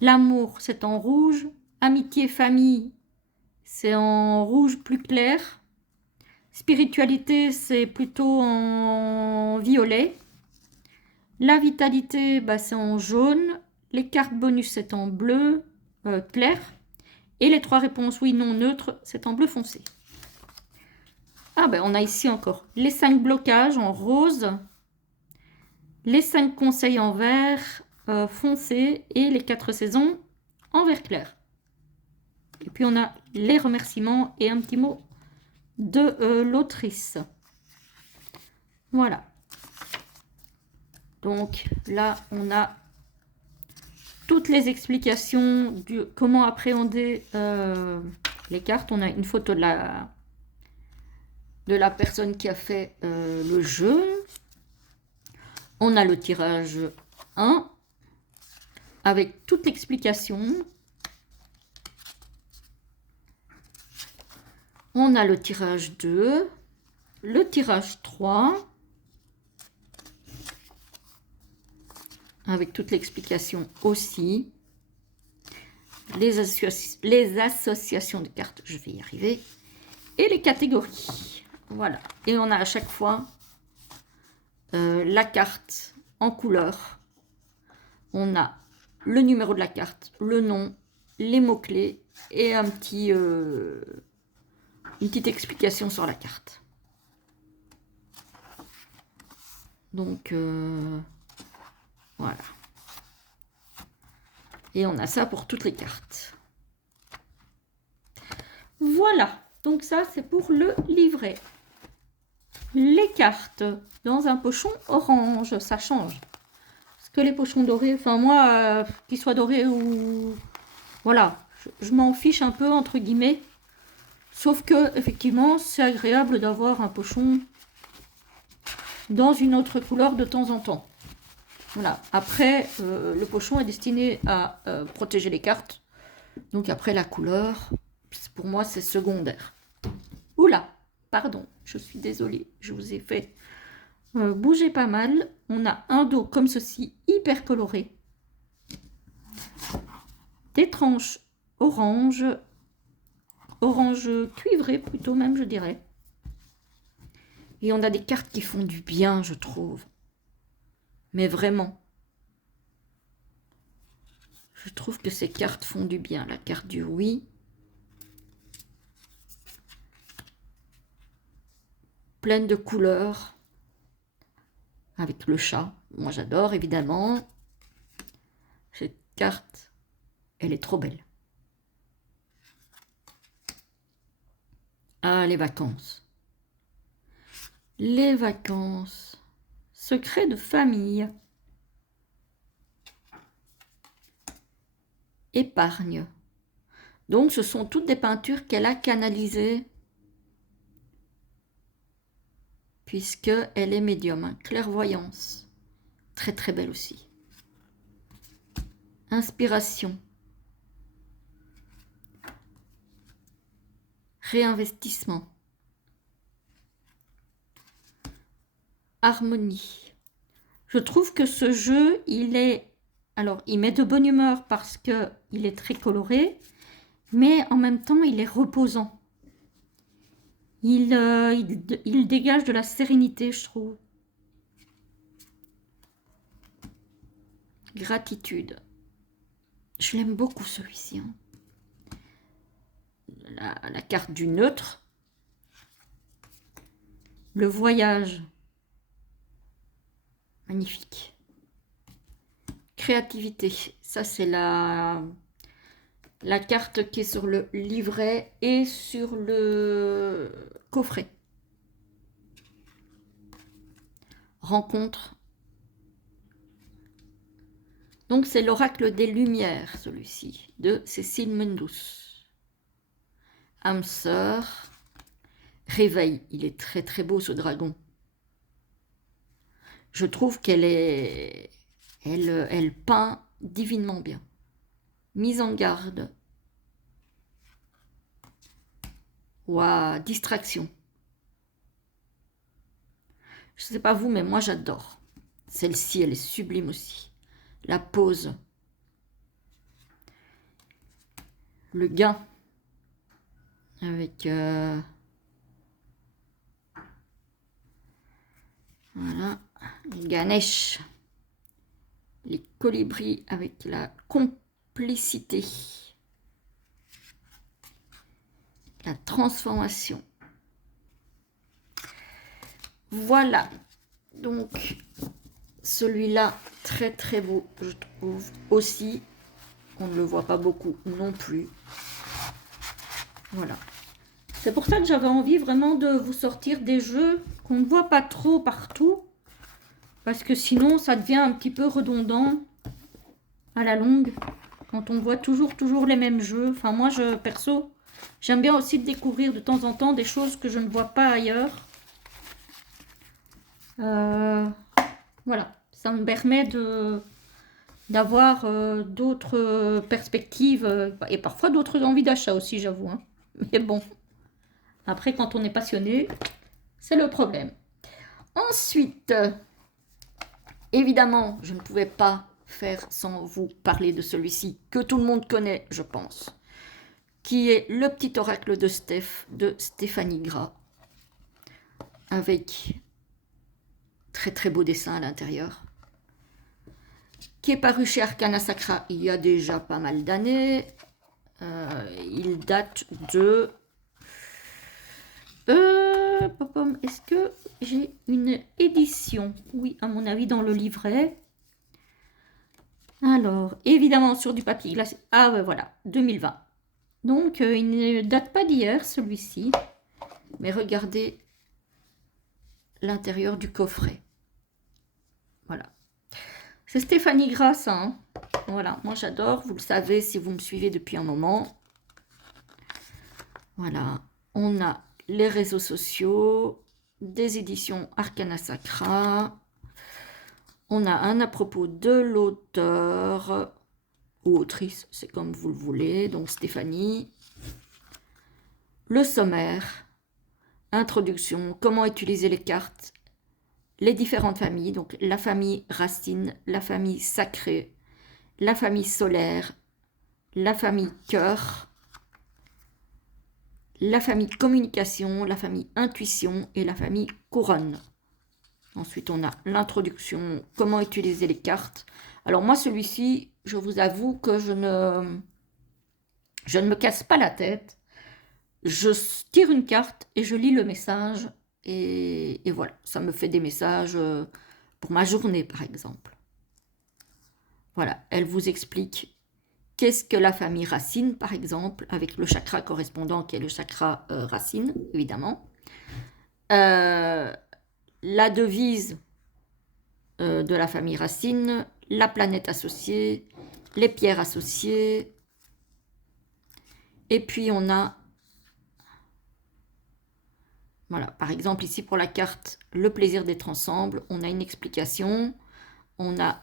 L'amour, c'est en rouge. Amitié, famille, c'est en rouge plus clair. Spiritualité, c'est plutôt en violet. La vitalité, bah, c'est en jaune. Les cartes bonus, c'est en bleu clair. Et les 3 réponses oui, non, neutre, c'est en bleu foncé. Ah ben, on a ici encore les 5 blocages en rose. Les 5 conseils en vert foncé. Et les 4 saisons en vert clair. Et puis, on a les remerciements et un petit mot de l'autrice. Voilà. Donc, là, on a toutes les explications de comment appréhender les cartes. On a une photo de la personne qui a fait le jeu. On a le tirage 1 avec toute l'explication. On a le tirage 2, le tirage 3 avec toute l'explication aussi. Les associations de cartes, je vais y arriver. Et les catégories. Voilà. Et on a à chaque fois la carte en couleur. On a le numéro de la carte, le nom, les mots-clés et une petite explication sur la carte. Donc, voilà. Et on a ça pour toutes les cartes. Voilà. Donc ça, c'est pour le livret. Les cartes dans un pochon orange, ça change. Parce que les pochons dorés, enfin moi, qu'ils soient dorés ou... Voilà, je m'en fiche un peu, entre guillemets. Sauf que, effectivement, c'est agréable d'avoir un pochon dans une autre couleur de temps en temps. Voilà. Après, le pochon est destiné à protéger les cartes. Donc après, la couleur, pour moi, c'est secondaire. Oula, pardon, je suis désolée, je vous ai fait bouger pas mal. On a un dos comme ceci, hyper coloré. des tranches orange, orange cuivré plutôt même, je dirais. Et on a des cartes qui font du bien, je trouve. Mais vraiment. Je trouve que ces cartes font du bien. La carte du oui. Pleine de couleurs. Avec le chat. Moi, j'adore, évidemment. Cette carte, elle est trop belle. Ah, les vacances. Les vacances. Secret de famille. Épargne. Donc, ce sont toutes des peintures qu'elle a canalisées. Puisqu'elle est médium. Hein. Clairvoyance. Très, très belle aussi. Inspiration. Réinvestissement. Harmonie. Je trouve que ce jeu, il est... Alors, il met de bonne humeur parce qu'il est très coloré, mais en même temps, il est reposant. Il dégage de la sérénité, je trouve. Gratitude. Je l'aime beaucoup, celui-ci. Hein. La carte du neutre. Le voyage. Magnifique. Créativité. Ça, c'est la carte qui est sur le livret et sur le coffret. Rencontre. Donc, c'est l'oracle des Lumières, celui-ci, de Cécile Mendous. Âme sœur. Réveil. Il est très, très beau, ce dragon. Je trouve qu'elle est... Elle peint divinement bien. Mise en garde. Ouah, distraction. Je ne sais pas vous, mais moi j'adore. Celle-ci, elle est sublime aussi. La pause. Le gain. Avec... Voilà. Ganesh. Les colibris avec la complicité. La transformation. Voilà. Donc, celui-là, très très beau, je trouve aussi. On ne le voit pas beaucoup non plus. Voilà. C'est pour ça que j'avais envie vraiment de vous sortir des jeux qu'on ne voit pas trop partout. Parce que sinon, ça devient un petit peu redondant à la longue. Quand on voit toujours les mêmes jeux. Enfin, moi, perso, j'aime bien aussi découvrir de temps en temps des choses que je ne vois pas ailleurs. Voilà. Ça me permet d'avoir d'autres perspectives et parfois d'autres envies d'achat aussi, j'avoue. Hein. Mais bon, après, quand on est passionné, c'est le problème. Ensuite... Évidemment, je ne pouvais pas faire sans vous parler de celui-ci, que tout le monde connaît, je pense, qui est le petit oracle de Steph, de Stéphanie Gras, avec très très beau dessin à l'intérieur, qui est paru chez Arcana Sacra il y a déjà pas mal d'années. Il date de... Est-ce que j'ai une édition? Oui, à mon avis, dans le livret. Alors, évidemment, sur du papier glacé. Ah, ouais, voilà, 2020. Donc, il ne date pas d'hier, celui-ci. Mais regardez l'intérieur du coffret. Voilà. C'est Stéphanie Gras, hein. Voilà, moi j'adore. Vous le savez si vous me suivez depuis un moment. Voilà, on a les réseaux sociaux, des éditions Arcana Sacra. On a un à propos de l'auteur ou autrice, c'est comme vous le voulez, donc Stéphanie. Le sommaire, introduction, comment utiliser les cartes, les différentes familles, donc la famille racine, la famille sacrée, la famille solaire, la famille cœur, la famille communication, la famille intuition et la famille couronne. Ensuite, on a l'introduction, comment utiliser les cartes. Alors moi, celui-ci, je vous avoue que je ne me casse pas la tête. Je tire une carte et je lis le message. Et voilà, ça me fait des messages pour ma journée, par exemple. Voilà, elle vous explique qu'est-ce que la famille racine, par exemple, avec le chakra correspondant qui est le chakra racine, évidemment. La devise de la famille racine, la planète associée, les pierres associées. Et puis on a, voilà, par exemple ici pour la carte le plaisir d'être ensemble, on a une explication, on a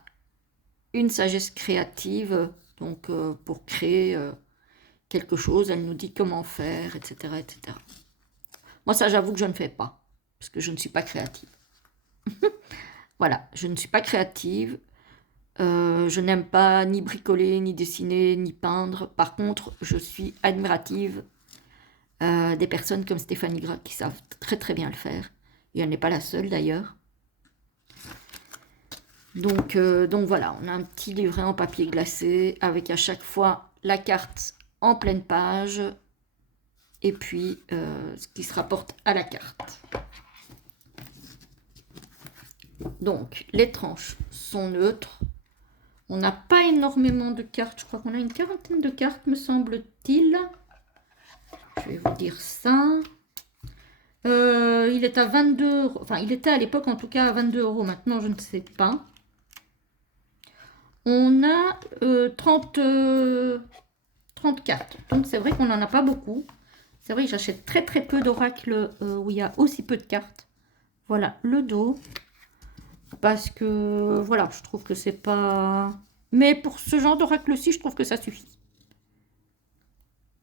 une sagesse créative, donc pour créer quelque chose, elle nous dit comment faire, etc., etc. Moi ça j'avoue que je ne fais pas, parce que je ne suis pas créative. Voilà, je ne suis pas créative, je n'aime pas ni bricoler, ni dessiner, ni peindre. Par contre, je suis admirative des personnes comme Stéphanie Gras qui savent très très bien le faire. Et elle n'est pas la seule d'ailleurs. Donc voilà, on a un petit livret en papier glacé avec à chaque fois la carte en pleine page et puis ce qui se rapporte à la carte. Donc les tranches sont neutres. On n'a pas énormément de cartes, je crois qu'on a une quarantaine de cartes me semble-t-il. Je vais vous dire ça. Il est à 22 €. Enfin, il était à l'époque en tout cas à 22 €. Maintenant, je ne sais pas. On a 30 cartes. Donc, c'est vrai qu'on n'en a pas beaucoup. C'est vrai que j'achète très très peu d'oracles où il y a aussi peu de cartes. Voilà le dos. Parce que, voilà, je trouve que c'est pas... Mais pour ce genre d'oracle-ci, je trouve que ça suffit.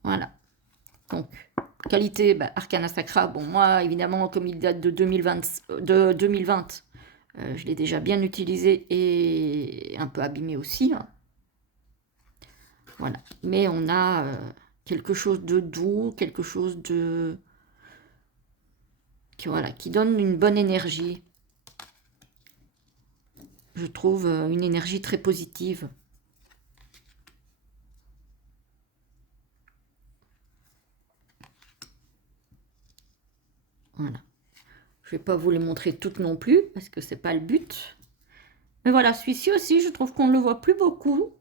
Voilà. Donc, qualité, Arcana Sacra. Bon, moi, évidemment, comme il date de 2020, je l'ai déjà bien utilisé et un peu abîmé aussi. Hein. Voilà. Mais on a quelque chose de doux, quelque chose de... qui donne une bonne énergie. Je trouve une énergie très positive. Voilà. Je ne vais pas vous les montrer toutes non plus, parce que c'est pas le but. Mais voilà, celui-ci aussi, je trouve qu'on ne le voit plus beaucoup.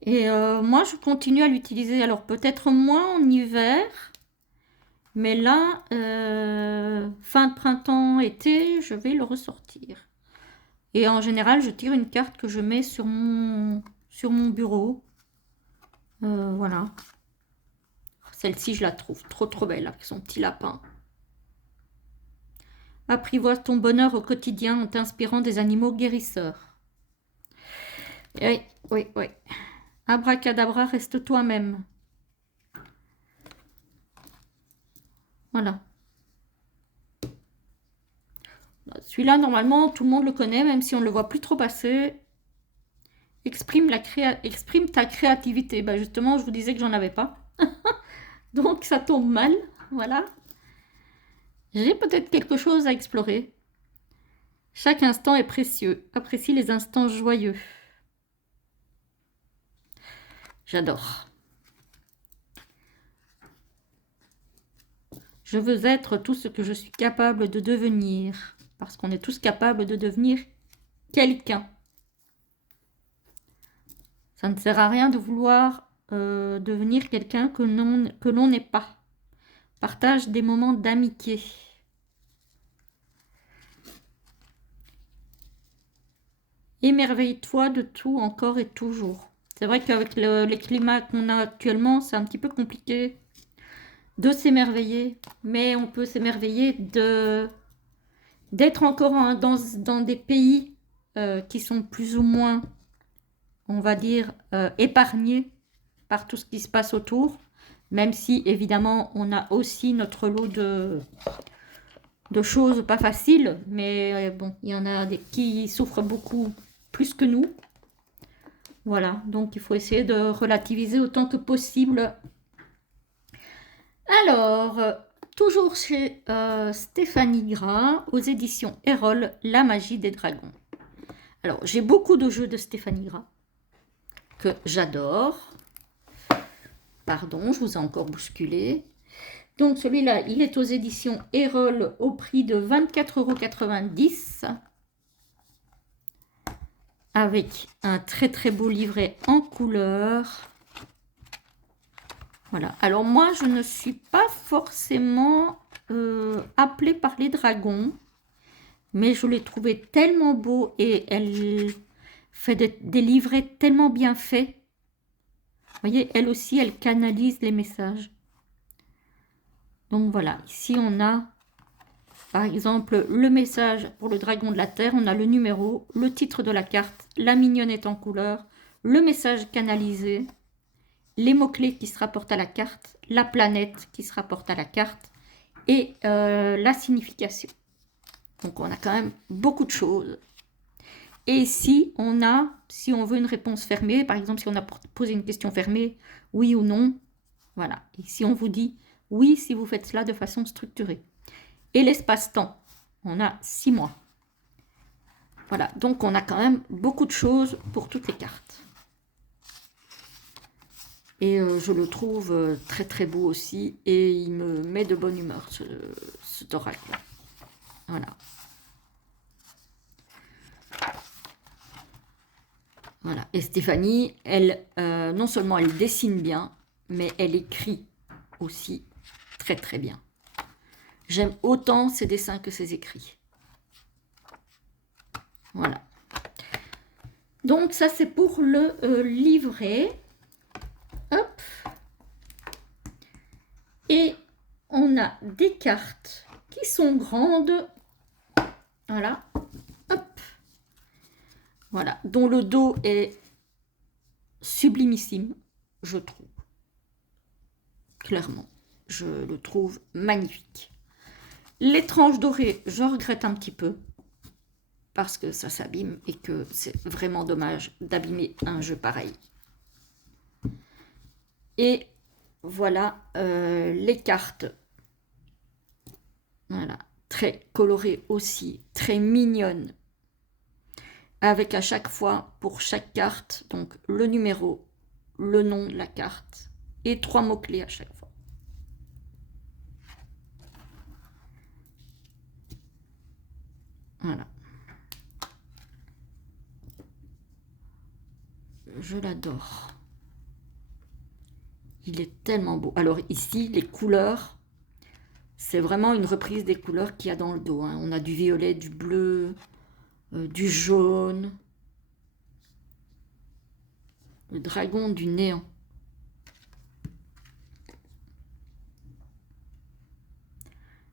Et moi, je continue à l'utiliser. Alors, peut-être moins en hiver. Mais là, fin de printemps, été, je vais le ressortir. Et en général, je tire une carte que je mets sur mon bureau. Voilà. Celle-ci, je la trouve trop trop belle avec son petit lapin. Apprivoise ton bonheur au quotidien en t'inspirant des animaux guérisseurs. Oui, oui, oui. Abracadabra, reste toi-même. Voilà. Celui-là, normalement, tout le monde le connaît, même si on ne le voit plus trop passer. Exprime ta créativité. Justement, je vous disais que j'en avais pas. Donc, ça tombe mal. Voilà. J'ai peut-être quelque chose à explorer. Chaque instant est précieux. Apprécie les instants joyeux. J'adore. Je veux être tout ce que je suis capable de devenir. Parce qu'on est tous capables de devenir quelqu'un. Ça ne sert à rien de vouloir devenir quelqu'un que l'on n'est pas. Partage des moments d'amitié. Émerveille-toi de tout encore et toujours. C'est vrai qu'avec les climats qu'on a actuellement, c'est un petit peu compliqué de s'émerveiller. Mais on peut s'émerveiller d'être encore dans des pays qui sont plus ou moins, on va dire, épargnés par tout ce qui se passe autour. Même si, évidemment, on a aussi notre lot de choses pas faciles. Mais bon, il y en a qui souffrent beaucoup plus que nous. Voilà, donc il faut essayer de relativiser autant que possible. Alors, toujours chez Stéphanie Gras, aux éditions Erol, La magie des dragons. Alors, j'ai beaucoup de jeux de Stéphanie Gras que j'adore. Pardon, je vous ai encore bousculé. Donc celui-là, il est aux éditions Erol au prix de 24,90 € avec un très très beau livret en couleur. Voilà. Alors moi, je ne suis pas forcément appelée par les dragons, mais je l'ai trouvé tellement beau et elle fait des livrets tellement bien faits. Vous voyez, elle aussi, elle canalise les messages. Donc voilà, ici on a par exemple le message pour le dragon de la terre, on a le numéro, le titre de la carte, la mignonnette en couleur, le message canalisé, les mots-clés qui se rapportent à la carte, la planète qui se rapporte à la carte et la signification. Donc on a quand même beaucoup de choses. Et ici, on a, si on veut une réponse fermée, par exemple si on a posé une question fermée, oui ou non, voilà. Ici on vous dit oui si vous faites cela de façon structurée. Et l'espace-temps, on a 6 mois. Voilà, donc on a quand même beaucoup de choses pour toutes les cartes. Et je le trouve très très beau aussi, et il me met de bonne humeur, cet oracle. Voilà. Voilà. Et Stéphanie, elle, non seulement elle dessine bien, mais elle écrit aussi très très bien. J'aime autant ses dessins que ses écrits. Voilà. Donc ça c'est pour le livret. Hop. Et on a des cartes qui sont grandes. Voilà. Hop. Voilà. Dont le dos est sublimissime, je trouve. Clairement. Je le trouve magnifique. Les tranches dorées, je regrette un petit peu. Parce que ça s'abîme et que c'est vraiment dommage d'abîmer un jeu pareil. Et voilà les cartes. Voilà, très colorées aussi, très mignonnes. Avec à chaque fois, pour chaque carte, donc le numéro, le nom de la carte et 3 mots-clés à chaque fois. Voilà. Je l'adore. Il est tellement beau. Alors ici, les couleurs, c'est vraiment une reprise des couleurs qu'il y a dans le dos. Hein. On a du violet, du bleu, du jaune. Le dragon du néant.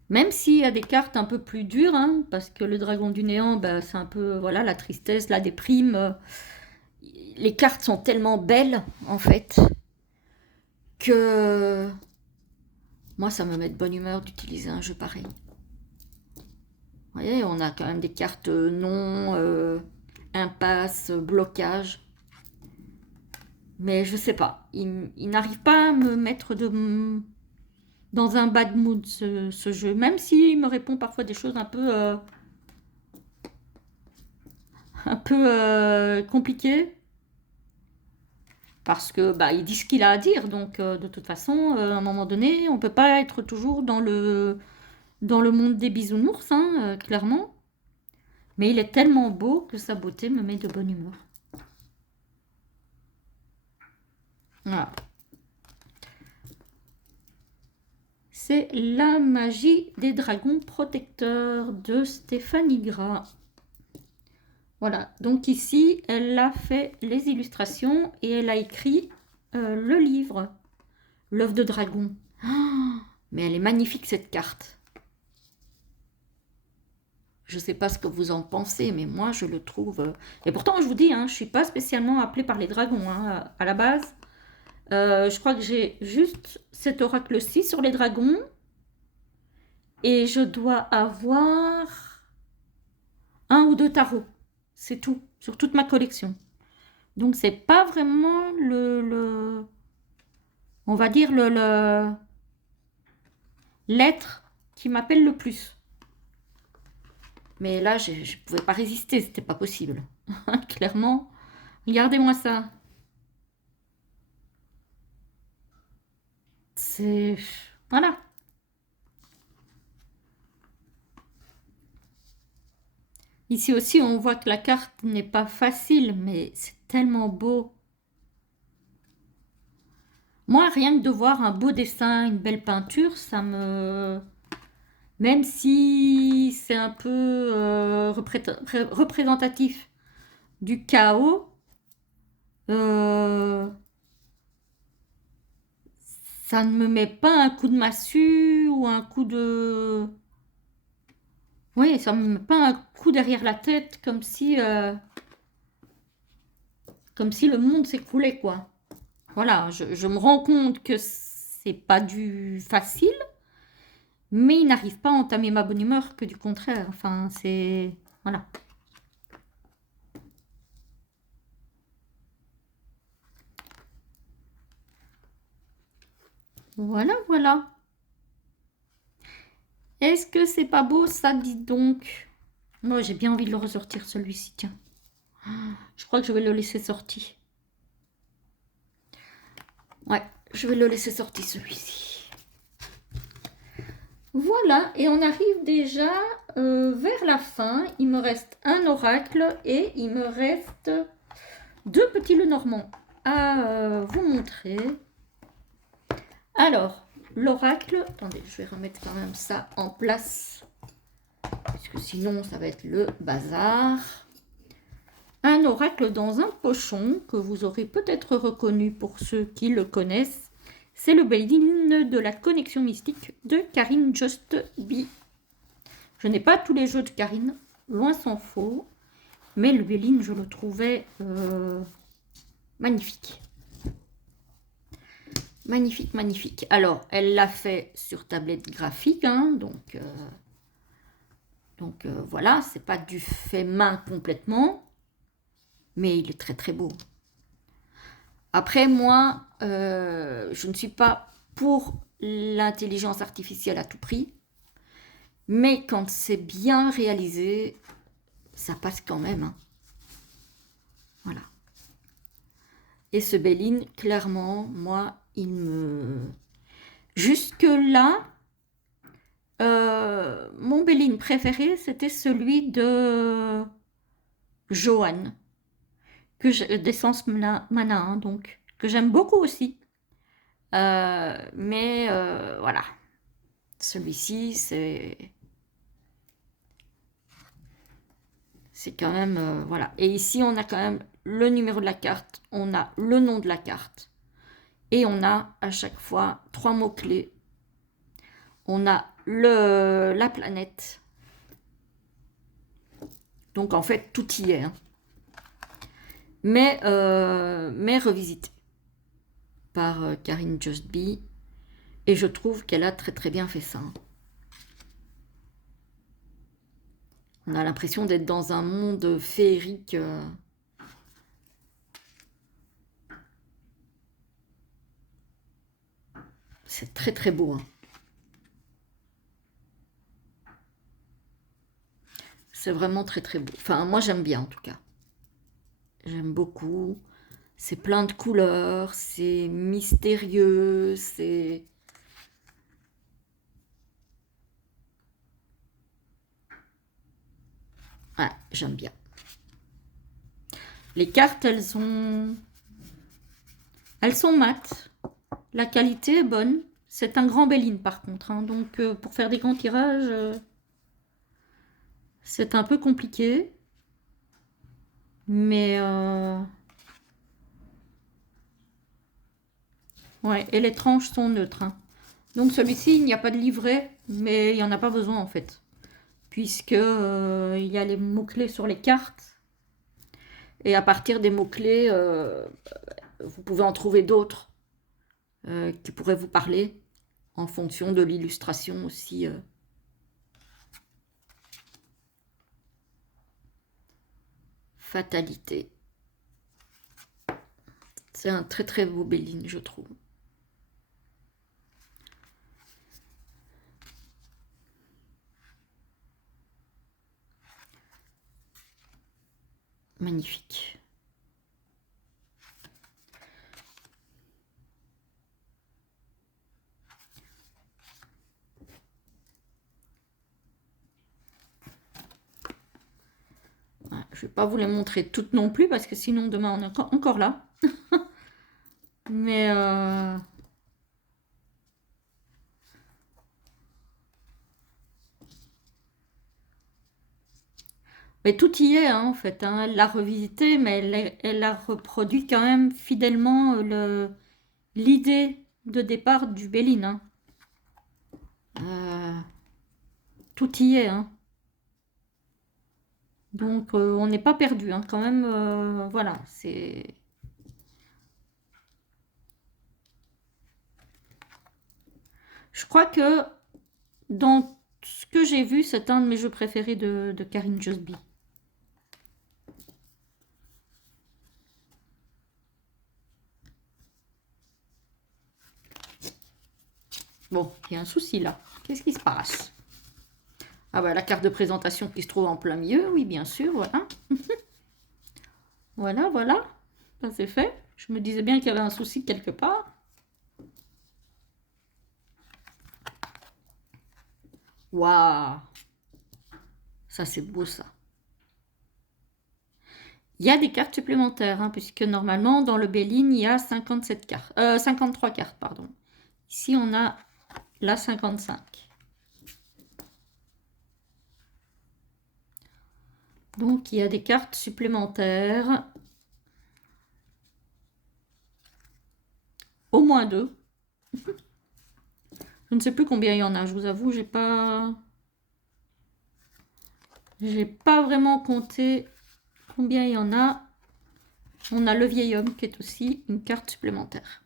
Même s'il y a des cartes un peu plus dures, hein, parce que le dragon du néant, bah, c'est un peu voilà, la tristesse, la déprime. Les cartes sont tellement belles, en fait, que moi, ça me met de bonne humeur d'utiliser un jeu pareil. Vous voyez, on a quand même des cartes non, impasse, blocage. Mais je sais pas, il n'arrive pas à me mettre dans un bad mood ce jeu, même s'il me répond parfois des choses un peu compliquées, parce que bah, il dit ce qu'il a à dire, donc de toute façon, à un moment donné, on peut pas être toujours dans le monde des bisounours, hein, clairement. Mais il est tellement beau que sa beauté me met de bonne humeur. Voilà. C'est La magie des dragons protecteurs de Stéphanie Gras. Voilà, donc ici, elle a fait les illustrations et elle a écrit le livre, L'œuf de dragon. Oh, mais elle est magnifique cette carte. Je ne sais pas ce que vous en pensez, mais moi je le trouve... Et pourtant, je vous dis, hein, je ne suis pas spécialement appelée par les dragons hein, à la base. Je crois que j'ai juste cet oracle-ci sur les dragons. Et je dois avoir 1 ou 2 tarots. C'est tout, sur toute ma collection. Donc, c'est pas vraiment on va dire l'être qui m'appelle le plus. Mais là, je ne pouvais pas résister, c'était pas possible. Clairement. Regardez-moi ça. C'est... Voilà. Ici aussi, on voit que la carte n'est pas facile, mais c'est tellement beau. Moi, rien que de voir un beau dessin, une belle peinture, ça me... Même si c'est un peu représentatif du chaos, euh, ça ne me met pas un coup de massue ou un coup de... Oui, ça ne me met pas un coup derrière la tête comme si le monde s'écroulait, quoi. Voilà, je me rends compte que c'est pas du facile, mais il n'arrive pas à entamer ma bonne humeur, que du contraire. Enfin, c'est... Voilà. Voilà, voilà. Est-ce que c'est pas beau, ça, dit donc? Moi, j'ai bien envie de le ressortir, celui-ci, tiens. Je crois que je vais le laisser sorti. Ouais, je vais le laisser sorti, celui-ci. Voilà, et on arrive déjà vers la fin. Il me reste un oracle et il me reste 2 petits Lenormand à vous montrer. Alors, l'oracle, attendez, je vais remettre quand même ça en place, parce que sinon ça va être le bazar. Un oracle dans un pochon, que vous aurez peut-être reconnu pour ceux qui le connaissent. C'est le Béline de la connexion mystique de Karine Just Be. Je n'ai pas tous les jeux de Karine, loin s'en faut, mais le Béline, je le trouvais magnifique. Magnifique, magnifique. Alors, elle l'a fait sur tablette graphique, hein, donc voilà, c'est pas du fait main complètement, mais il est très très beau. Après, moi, je ne suis pas pour l'intelligence artificielle à tout prix, mais quand c'est bien réalisé, ça passe quand même. Hein. Voilà. Et ce Béline, clairement, moi, il me... Jusque-là, mon Béline préféré, c'était celui de Johan, d'Essence Mana, hein, donc, que j'aime beaucoup aussi. Mais voilà, celui-ci, c'est quand même... voilà. Et ici, on a quand même le numéro de la carte, on a le nom de la carte, et on a à chaque fois 3 mots-clés. On a la planète. Donc, en fait, tout y est. Hein. Mais revisité par Karine Just Be. Et je trouve qu'elle a très très bien fait ça. On a l'impression d'être dans un monde féerique. C'est très très beau. Hein. C'est vraiment très très beau. Enfin, moi j'aime bien en tout cas. J'aime beaucoup. C'est plein de couleurs, c'est mystérieux, c'est... Ouais, j'aime bien. Les cartes, elles sont mates. La qualité est bonne. C'est un grand Béline par contre. Hein. Donc pour faire des grands tirages, c'est un peu compliqué. Mais... ouais, et les tranches sont neutres. Hein. Donc celui-ci, il n'y a pas de livret, mais il n'y en a pas besoin en fait. Puisque il y a les mots-clés sur les cartes. Et à partir des mots-clés, vous pouvez en trouver d'autres qui pourraient vous parler en fonction de l'illustration aussi. Fatalité. C'est un très très beau Béline, je trouve. Magnifique. Je vais pas vous les montrer toutes non plus parce que sinon demain on est encore là. Mais tout y est hein, en fait. Hein. Elle l'a revisité, mais elle a reproduit quand même fidèlement l'idée de départ du Béline. Hein. Tout y est. Hein. Donc on n'est pas perdu hein, quand même. Voilà, c'est... Je crois que dans ce que j'ai vu, c'est un de mes jeux préférés de Karine Josby. Bon, il y a un souci là. Qu'est-ce qui se passe? Ah bah la carte de présentation qui se trouve en plein milieu, oui bien sûr, voilà. Voilà, voilà. Ça c'est fait. Je me disais bien qu'il y avait un souci quelque part. Waouh! Ça c'est beau ça. Il y a des cartes supplémentaires, hein, puisque normalement dans le Béline, il y a 57 cartes. 53 cartes, pardon. Ici on a la 55. Donc il y a des cartes supplémentaires. Au moins 2. Je ne sais plus combien il y en a, je vous avoue, j'ai pas vraiment compté combien il y en a. On a le vieil homme qui est aussi une carte supplémentaire.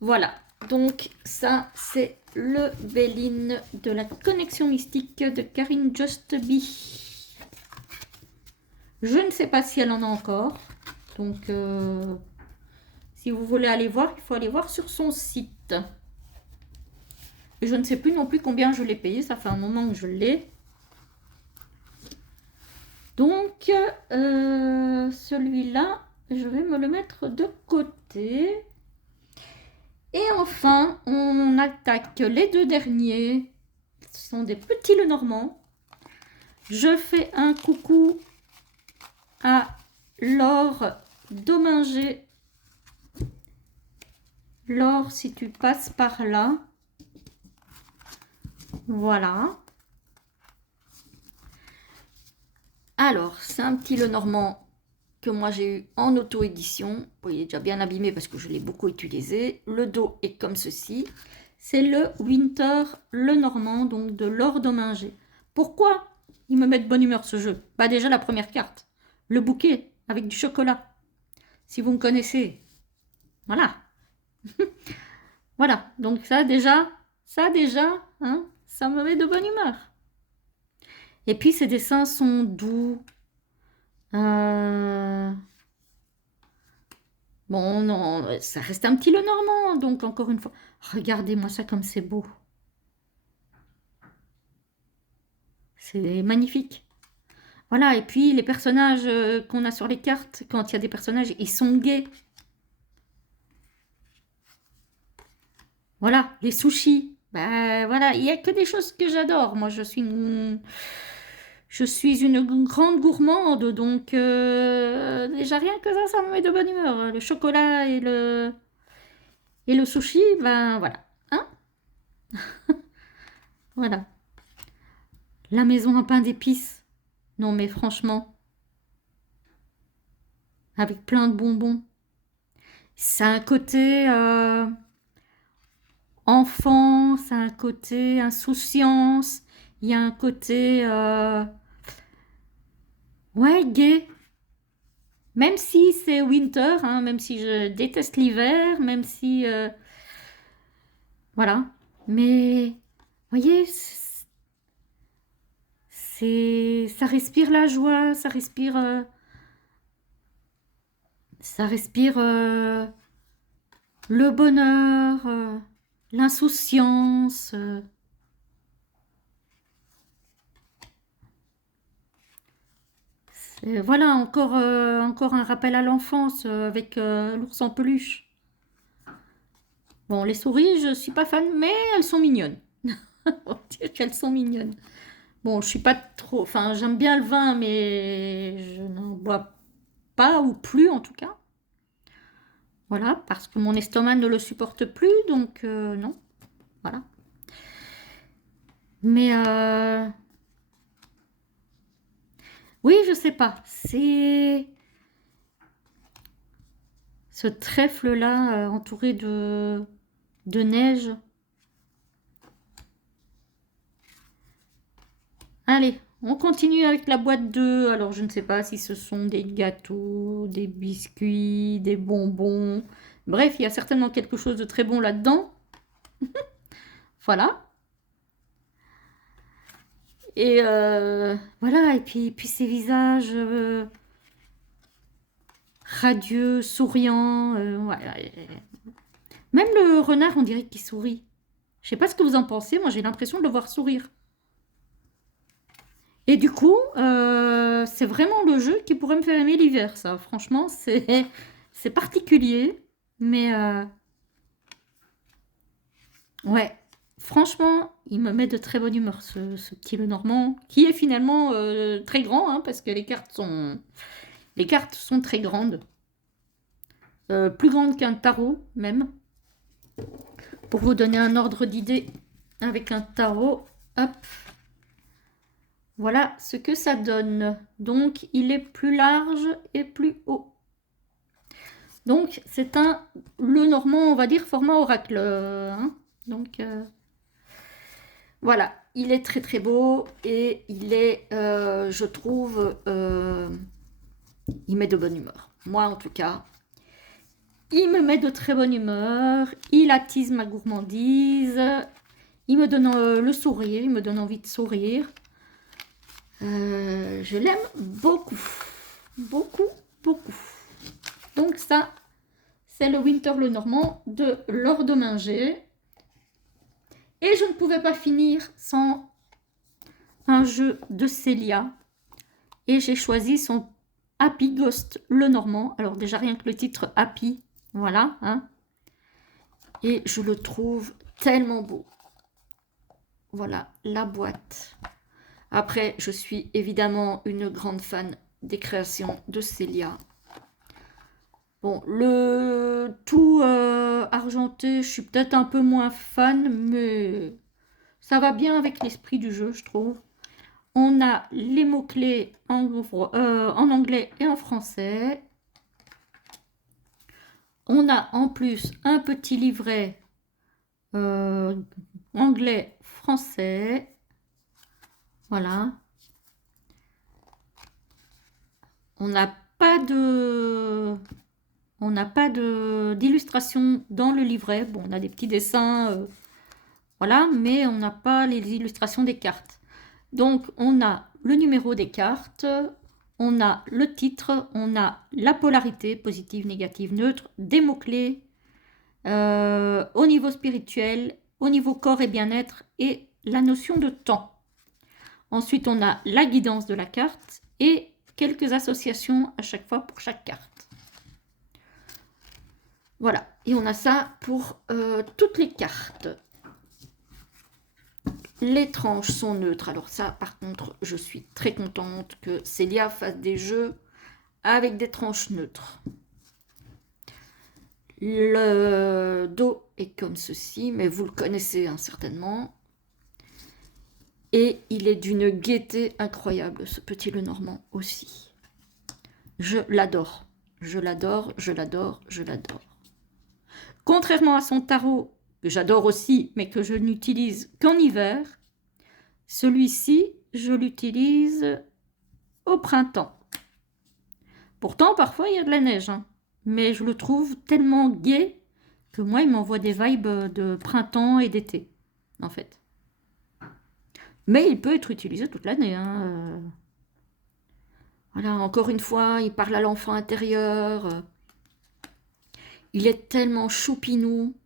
Voilà, donc ça c'est le Béline de la connexion mystique de Karine Jostby. Je ne sais pas si elle en a encore, donc si vous voulez aller voir, il faut aller voir sur son site. Et je ne sais plus non plus combien je l'ai payé, ça fait un moment que je l'ai. Donc, celui-là, je vais me le mettre de côté. Et enfin, on attaque les deux derniers. Ce sont des petits Lenormand. Je fais un coucou à Laure Dominger. Laure, si tu passes par là. Voilà. Alors, c'est un petit Lenormand que moi j'ai eu en auto-édition. Bon, il est déjà bien abîmé parce que je l'ai beaucoup utilisé. Le dos est comme ceci. C'est le Winter Lenormand, donc de Laure Dominger. Pourquoi il me met de bonne humeur ce jeu? Bah déjà la première carte, le bouquet avec du chocolat. Si vous me connaissez, voilà. Voilà, donc ça déjà, hein, ça me met de bonne humeur. Et puis ces dessins sont doux. Bon, non, ça reste un petit Lenormand, donc encore une fois, regardez-moi ça comme c'est beau. C'est magnifique. Voilà, et puis les personnages qu'on a sur les cartes, quand il y a des personnages, ils sont gays. Voilà, les sushis. Ben voilà, il n'y a que des choses que j'adore. Moi, je suis une grande gourmande, donc déjà rien que ça me met de bonne humeur. Le chocolat et le sushi, ben voilà. Hein? Voilà. La maison à pain d'épices. Non mais franchement, avec plein de bonbons. Ça a un côté enfant, ça a un côté insouciance, il y a un côté ouais, gay. Même si c'est winter, hein, même si je déteste l'hiver, même si voilà. Mais voyez, ça respire la joie, ça respire Ça respire le bonheur, l'insouciance. Voilà, encore un rappel à l'enfance avec l'ours en peluche. Bon, les souris, je suis pas fan, mais elles sont mignonnes. On va dire qu'elles sont mignonnes. Bon, je suis pas trop... Enfin, j'aime bien le vin, mais je n'en bois pas, ou plus en tout cas. Voilà, parce que mon estomac ne le supporte plus, donc non. Voilà. Mais oui, je sais pas. C'est ce trèfle-là entouré de neige. Allez, on continue avec la boîte 2. Alors, je ne sais pas si ce sont des gâteaux, des biscuits, des bonbons. Bref, il y a certainement quelque chose de très bon là-dedans. Voilà. Et voilà, et puis ces visages radieux, souriants. Voilà. Même le renard, on dirait qu'il sourit. Je sais pas ce que vous en pensez, moi j'ai l'impression de le voir sourire. Et du coup, c'est vraiment le jeu qui pourrait me faire aimer l'hiver, ça. Franchement, c'est particulier, mais ouais. Franchement, il me met de très bonne humeur, ce petit Lenormand, qui est finalement très grand, hein, parce que les cartes sont très grandes. Plus grandes qu'un tarot, même. Pour vous donner un ordre d'idée avec un tarot, hop, voilà ce que ça donne. Donc, il est plus large et plus haut. Donc, c'est un Lenormand, on va dire, format oracle. Hein. Donc, voilà, il est très très beau et il est, je trouve, il met de bonne humeur. Moi, en tout cas, il me met de très bonne humeur, il attise ma gourmandise, il me donne le sourire, il me donne envie de sourire. Je l'aime beaucoup, beaucoup, beaucoup. Donc ça, c'est le Winter Lenormand de Laure Dominger. Et je ne pouvais pas finir sans un jeu de Célia. Et j'ai choisi son Happy Ghost Lenormand. Alors déjà rien que le titre Happy, voilà. Hein. Et je le trouve tellement beau. Voilà la boîte. Après, je suis évidemment une grande fan des créations de Célia. Bon, le tout argenté, je suis peut-être un peu moins fan, mais ça va bien avec l'esprit du jeu, je trouve. On a les mots-clés en anglais et en français. On a en plus un petit livret anglais-français. Voilà. On n'a pas d'illustration dans le livret. Bon, on a des petits dessins, voilà, mais on n'a pas les illustrations des cartes. Donc, on a le numéro des cartes, on a le titre, on a la polarité, positive, négative, neutre, des mots-clés, au niveau spirituel, au niveau corps et bien-être, et la notion de temps. Ensuite, on a la guidance de la carte et quelques associations à chaque fois pour chaque carte. Voilà, et on a ça pour toutes les cartes. Les tranches sont neutres. Alors ça, par contre, je suis très contente que Célia fasse des jeux avec des tranches neutres. Le dos est comme ceci, mais vous le connaissez hein, certainement. Et il est d'une gaieté incroyable, ce petit Lenormand aussi. Je l'adore. Je l'adore, je l'adore, je l'adore. Contrairement à son tarot, que j'adore aussi, mais que je n'utilise qu'en hiver, celui-ci, je l'utilise au printemps. Pourtant, parfois, il y a de la neige, hein, mais je le trouve tellement gai que moi, il m'envoie des vibes de printemps et d'été, en fait. Mais il peut être utilisé toute l'année. Hein. Voilà, encore une fois, il parle à l'enfant intérieur. Il est tellement choupinou.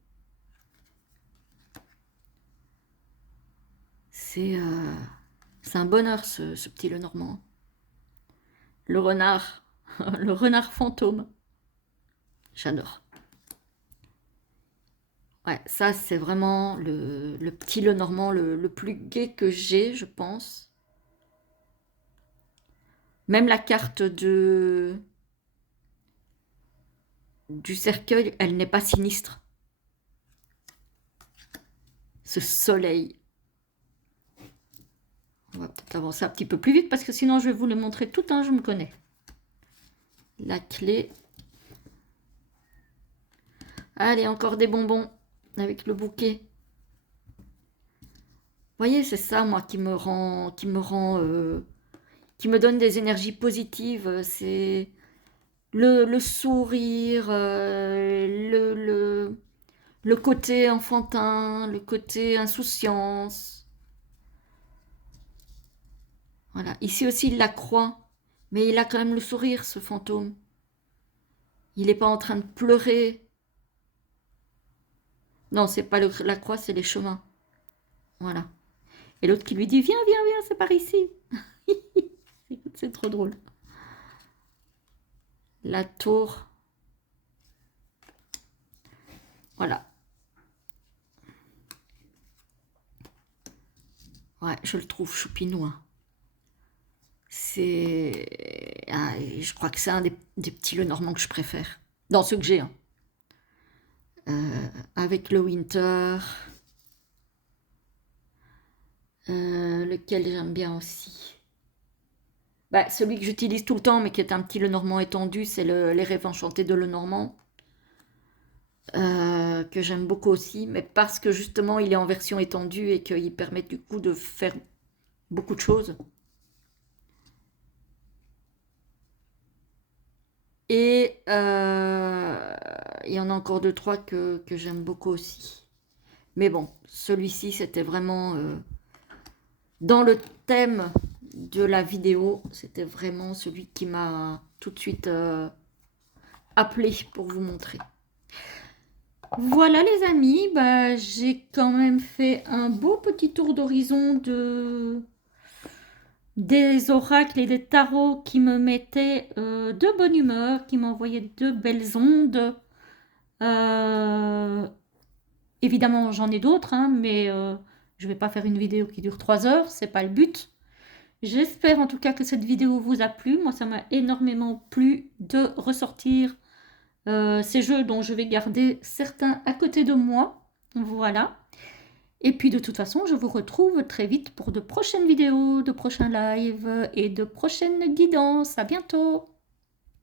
C'est un bonheur ce petit Lenormand. Le renard, le renard fantôme. J'adore. Ouais, ça c'est vraiment le petit Lenormand le plus gai que j'ai, je pense. Même la carte du cercueil, elle n'est pas sinistre. Ce soleil. On va peut-être avancer un petit peu plus vite parce que sinon je vais vous les montrer tout, hein, je me connais. La clé. Allez, encore des bonbons avec le bouquet. Vous voyez, c'est ça, moi, qui me donne des énergies positives. C'est le sourire, le côté enfantin, le côté insouciance. Voilà. Ici aussi, il la croit, mais il a quand même le sourire, ce fantôme. Il n'est pas en train de pleurer. Non, c'est pas la croix, c'est les chemins. Voilà. Et l'autre qui lui dit, viens, viens, viens, c'est par ici. C'est trop drôle. La tour. Voilà. Ouais, je le trouve choupinou. Hein. C'est... Ah, je crois que c'est un des petits Lenormand que je préfère. Dans ceux que j'ai. Hein. Avec le Winter. Lequel j'aime bien aussi. Bah, celui que j'utilise tout le temps, mais qui est un petit Lenormand étendu, c'est les Rêves enchantés de Lenormand. Que j'aime beaucoup aussi, mais parce que justement il est en version étendue et qu'il permet du coup de faire beaucoup de choses. Et il y en a encore deux, trois que j'aime beaucoup aussi. Mais bon, celui-ci c'était vraiment dans le thème de la vidéo, c'était vraiment celui qui m'a tout de suite appelé pour vous montrer. Voilà les amis, bah, j'ai quand même fait un beau petit tour d'horizon des oracles et des tarots qui me mettaient de bonne humeur, qui m'envoyaient de belles ondes. Évidemment j'en ai d'autres, hein, mais je ne vais pas faire une vidéo qui dure 3 heures, c'est pas le but. J'espère en tout cas que cette vidéo vous a plu. Moi ça m'a énormément plu de ressortir ces jeux dont je vais garder certains à côté de moi. Voilà. Et puis de toute façon, je vous retrouve très vite pour de prochaines vidéos, de prochains lives et de prochaines guidances. À bientôt!